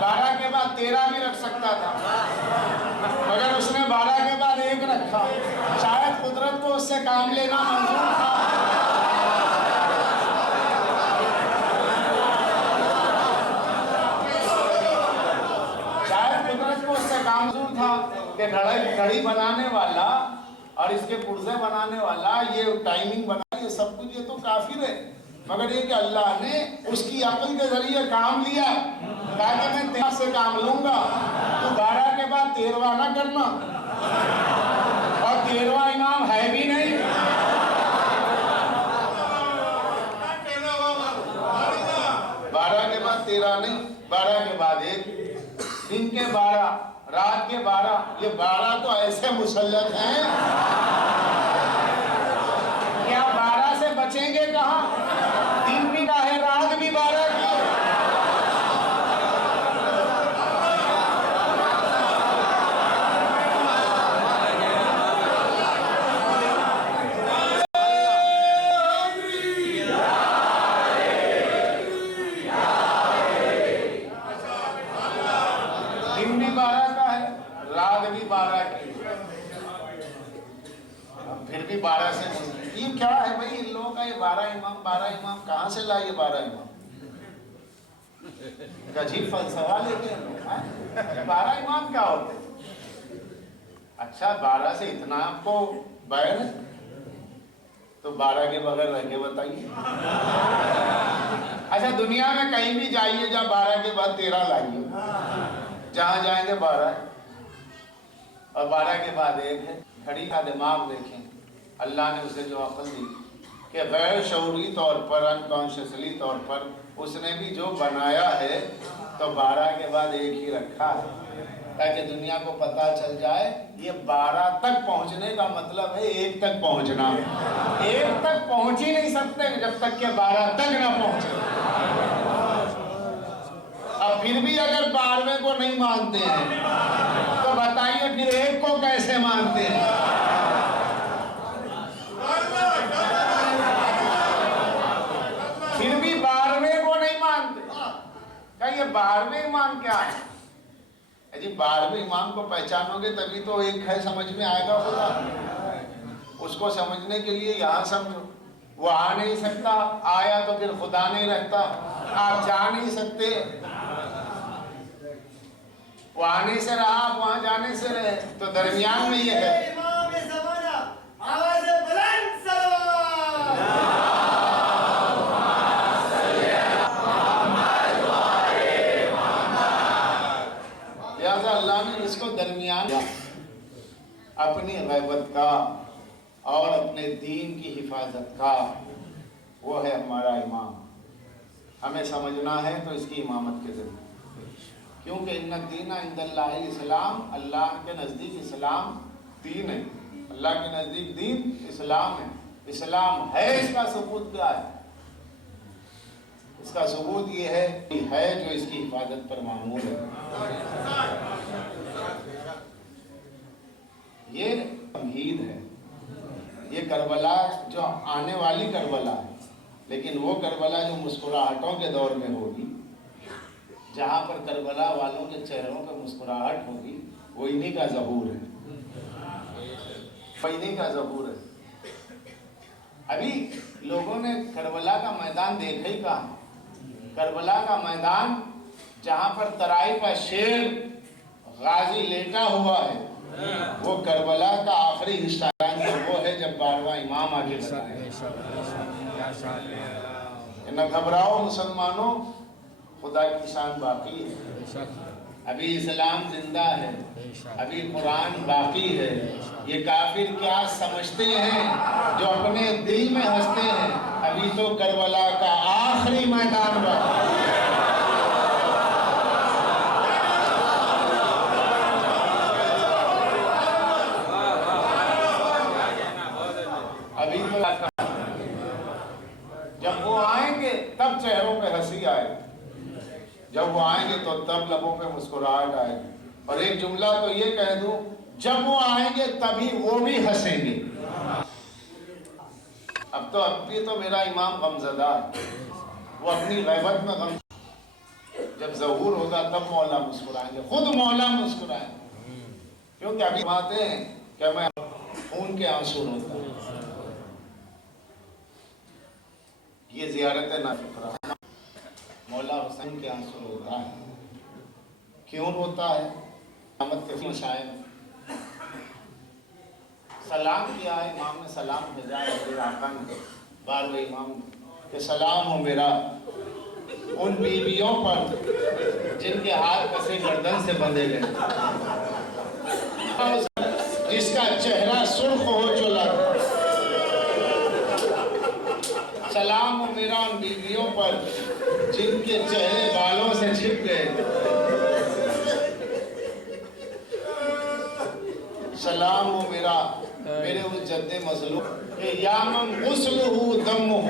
12 کے بعد 13 بھی رکھ سکتا تھا, مگر اس نے 12 کے بعد ایک رکھا. شاید قدرت کو اس سے کام لینا منظور تھا. کامزور تھا کہ گھڑی بنانے والا اور اس کے پرزے بنانے والا, یہ ٹائمنگ بنا, یہ سب کچھ یہ تو کافر ہے, مگر یہ کہ اللہ نے اس کی عقل کے ذریعے کام لیا تاکہ میں 13 سے کام لوں گا, تو 12 کے بعد 13واں نہ کرنا. اور 13واں امام ہے بھی نہیں. بارہ کے بعد 13 نہیں, 12 کے بعد ایک. دن کے 12, رات کے 12, یہ 12 تو ایسے مسلط ہیں, کیا 12 سے بچیں گے کہاں؟ دن بھی نہ ہے, رات بھی 12 کی. دن بھی 12 کا ہے, رات بھی 12 کی, پھر بھی 12 سے. یہ کیا ہے بھائی ان لوگوں کا یہ 12 امام کہاں سے لائے؟ 12 امام عجیب فلسفہ لیتے ہیں. 12 امام کیا ہوتے ہیں؟ اچھا 12 سے اتنا آپ کو بیان ہے تو 12 کے بغیر رہ کے بتائیے. اچھا دنیا میں کہیں بھی جائیے جہاں 12 کے بعد 13 لائیے, جہاں جائیں گے 12 ہے اور 12 کے بعد ایک ہے. گھڑی کا دماغ دیکھیں, اللہ نے اسے جو عقل دی کہ غیر شعوری طور پر, انکانشیسلی طور پر اس نے بھی جو بنایا ہے تو 12 کے بعد ایک ہی رکھا ہے تاکہ دنیا کو پتا چل جائے یہ 12 تک پہنچنے کا مطلب ہے ایک تک پہنچنا. ایک تک پہنچ ہی نہیں سکتے جب تک کہ 12 تک نہ پہنچے. اب پھر بھی اگر 12ویں کو نہیں مانتے ہیں تو بتائیے پھر ایک کو کیسے مانتے ہیں؟ پھر بھی 12ویں کو نہیں مانتے. کہ یہ 12ویں امام کیا ہے؟ جی 12ویں امام کو پہچانو گے تبھی تو ایک ہے سمجھ میں آئے گا خدا. اس کو سمجھنے کے لیے یہاں سمجھو. وہ آ نہیں سکتا, آیا تو پھر خدا نہیں رہتا. آپ جا نہیں سکتے, وہ آنے سے رہا, آپ وہاں جانے سے رہے, تو درمیان میں یہ ہے. لہذا اللہ نے اس کو درمیان اپنی غیبت کا اور اپنے دین کی حفاظت کا, وہ ہے ہمارا امام. ہمیں سمجھنا ہے تو اس کی امامت کے ذریعے, کیونکہ ان الدین عند اللہ الاسلام, اللہ کے نزدیک اسلام دین ہے. اللہ کے نزدیک دین اسلام ہے. اسلام ہے, اس کا ثبوت کیا ہے؟ اس کا ثبوت یہ ہے جو اس کی حفاظت پر معمول ہے. یہ تمہید ہے. یہ کربلا جو آنے والی کربلا ہے, لیکن وہ کربلا جو مسکراہٹوں کے دور میں ہوگی, جہاں پر کربلا والوں کے چہروں پہ مسکراہٹ ہوگی, وہ انہی کا ظہور ہے. انہی کا ظہور ہے. ابھی لوگوں نے کربلا کا میدان دیکھا ہی کہاں؟ کربلا کا میدان جہاں پر ترائی کا شیر غازی لیٹا ہوا ہے, وہ کربلا کا آخری حصہ وہ ہے جب 12واں امام آگے بتائے. نہ گھبراؤ مسلمانوں, خدا کی شان باقی ہے. ابھی اسلام زندہ ہے، ابھی قرآن باقی ہے۔ یہ کافر کیا سمجھتے ہیں جو اپنے دل میں ہنستے ہیں؟ ابھی تو کربلا کا آخری میدان باقی ہے۔ ابھی تو جب وہ آئیں گے تب چہروں پہ ہنسی آئے گی، جب وہ آئیں گے تو تب لبوں پہ مسکراہٹ آئے گی۔ اور ایک جملہ تو یہ کہہ دوں، جب وہ آئیں گے تبھی وہ بھی ہنسیں گے۔ اب بھی تو میرا امام غمزدہ ہے، وہ اپنی غیبت میں غم، جب ظہور ہوگا تب مولا مسکرائیں گے، خود مولا مسکرائیں گے، کیونکہ ابھی باتیں ہیں کہ میں خون کے آنسو روتا ہوں۔ یہ زیارت نافقرہ، مولا حسین کے آنسو روتا ہے۔ کیوں روتا ہے؟ قیامت کے مشاہد سلام کیا ہے، امام نے سلام بھیجا ہے میرے آقا نے، بارگاہ امام کہ سلام ہو میرا ان بیویوں پر جن کے ہاتھ کسے گردن سے بندھے گئے، جس کا چہرہ سرخ ہو چلا، سلام ہو میرا ان بیویوں پر جن کے چہرے بالوں سے چھپ گئے، سلام ہو میرا میرے اس جد مظلوم کہ یا من غسلہ دمہ،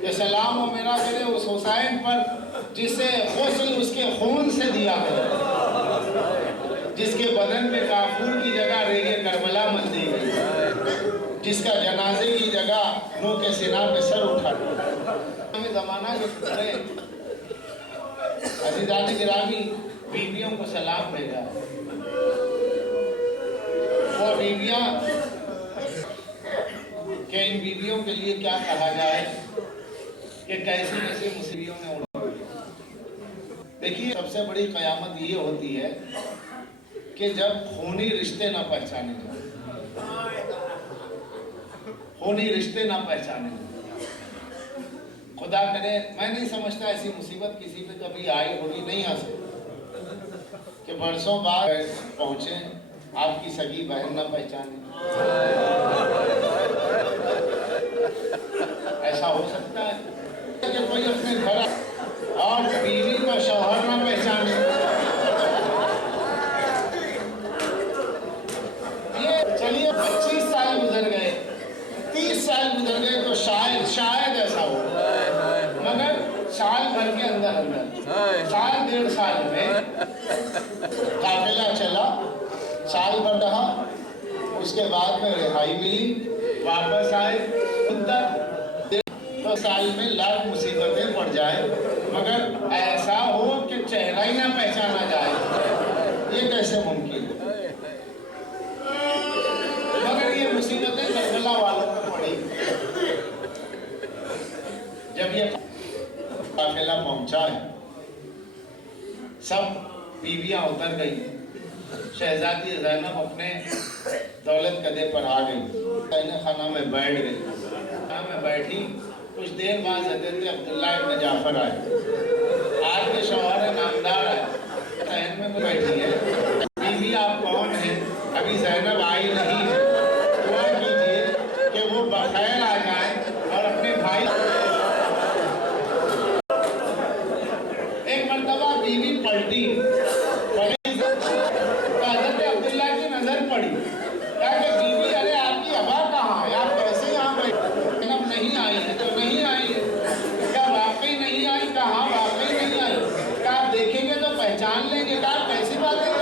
کہ سلام ہو میرا میرے اس حسین پر جسے غسل اس کے خون سے دیا گیا، جس کے بدن میں کافور کی جگہ ریگ کربلا مل دی گئی، جس کا جنازے کی جگہ نو کے سینہ پہ سر اٹھا ہمیں زمانہ کے پترے عزیزان گرامی بیویوں کو سلام بھیجا ہے۔ وہ بیویاں کہ ان بیویوں کے لیے کیا کہا جائے کہ کیسی کیسی مصیبتوں نے اڑا۔ دیکھیے سب سے بڑی قیامت یہ ہوتی ہے کہ جب خونی رشتے نہ پہچانے جائیں، خونی رشتے نہ پہچانے جائیں۔ خدا کرے، میں نہیں سمجھتا ایسی مصیبت کسی پہ کبھی آئی ہوگی، نہیں آ سکتی کہ برسوں بعد پہنچے آپ کی سگی بہن نہ پہچانے۔ ایسا ہو سکتا ہے کہ کوئی اپنے گھر اور بیوی کا شوہر نہ پہچانے۔ یہ چلیے 25 سال گزر گئے، 30 سال گزر گئے تو شاید ایسا ہو، مگر سال بھر کے اندر سال 1.5 سال میں قافلہ چلا، سال بھر رہا، اس کے بعد میں رہائی ملی، واپس آئے، تو سال میں لاکھ مصیبتیں پڑ جائیں مگر ایسا ہو کہ چہرہ ہی نہ پہچانا جائے، یہ کیسے ممکن ہے؟ مگر یہ مصیبتیں کربلا والوں میں پڑی۔ جب یہ قافلہ پہنچا ہے، سب بیویاں اتر گئی، شہزادی زینب اپنے دولت قدے پر آ گئی، خانہ میں بیٹھ گئی، خانہ میں بیٹھی، کچھ دیر بعد حضرت عبداللہ ابن جعفر آئے، آپ کے شوہر نامدار آئے، صحن میں بیٹھی ہے، بیوی آپ کون ہیں؟ ابھی زینب آئی نہیں ہے، دعا کیجئے کہ وہ بخیر آ جائیں اور اپنے بھائی۔ ایک مرتبہ بیوی پلٹی، حضرت عبداللہ کی نظر پڑی، کہا کہ بیوی ارے آپ کی ابا کہاں ہے؟ آپ کیسے یہاں بیٹھے؟ زینب نہیں آئی ہے تو نہیں آئی ہے، کیا واقعی نہیں آئی؟ کہا ہاں واقعی نہیں آئی، کیا آپ دیکھیں گے تو پہچان لیں گے، کہا کیسی بات ہے؟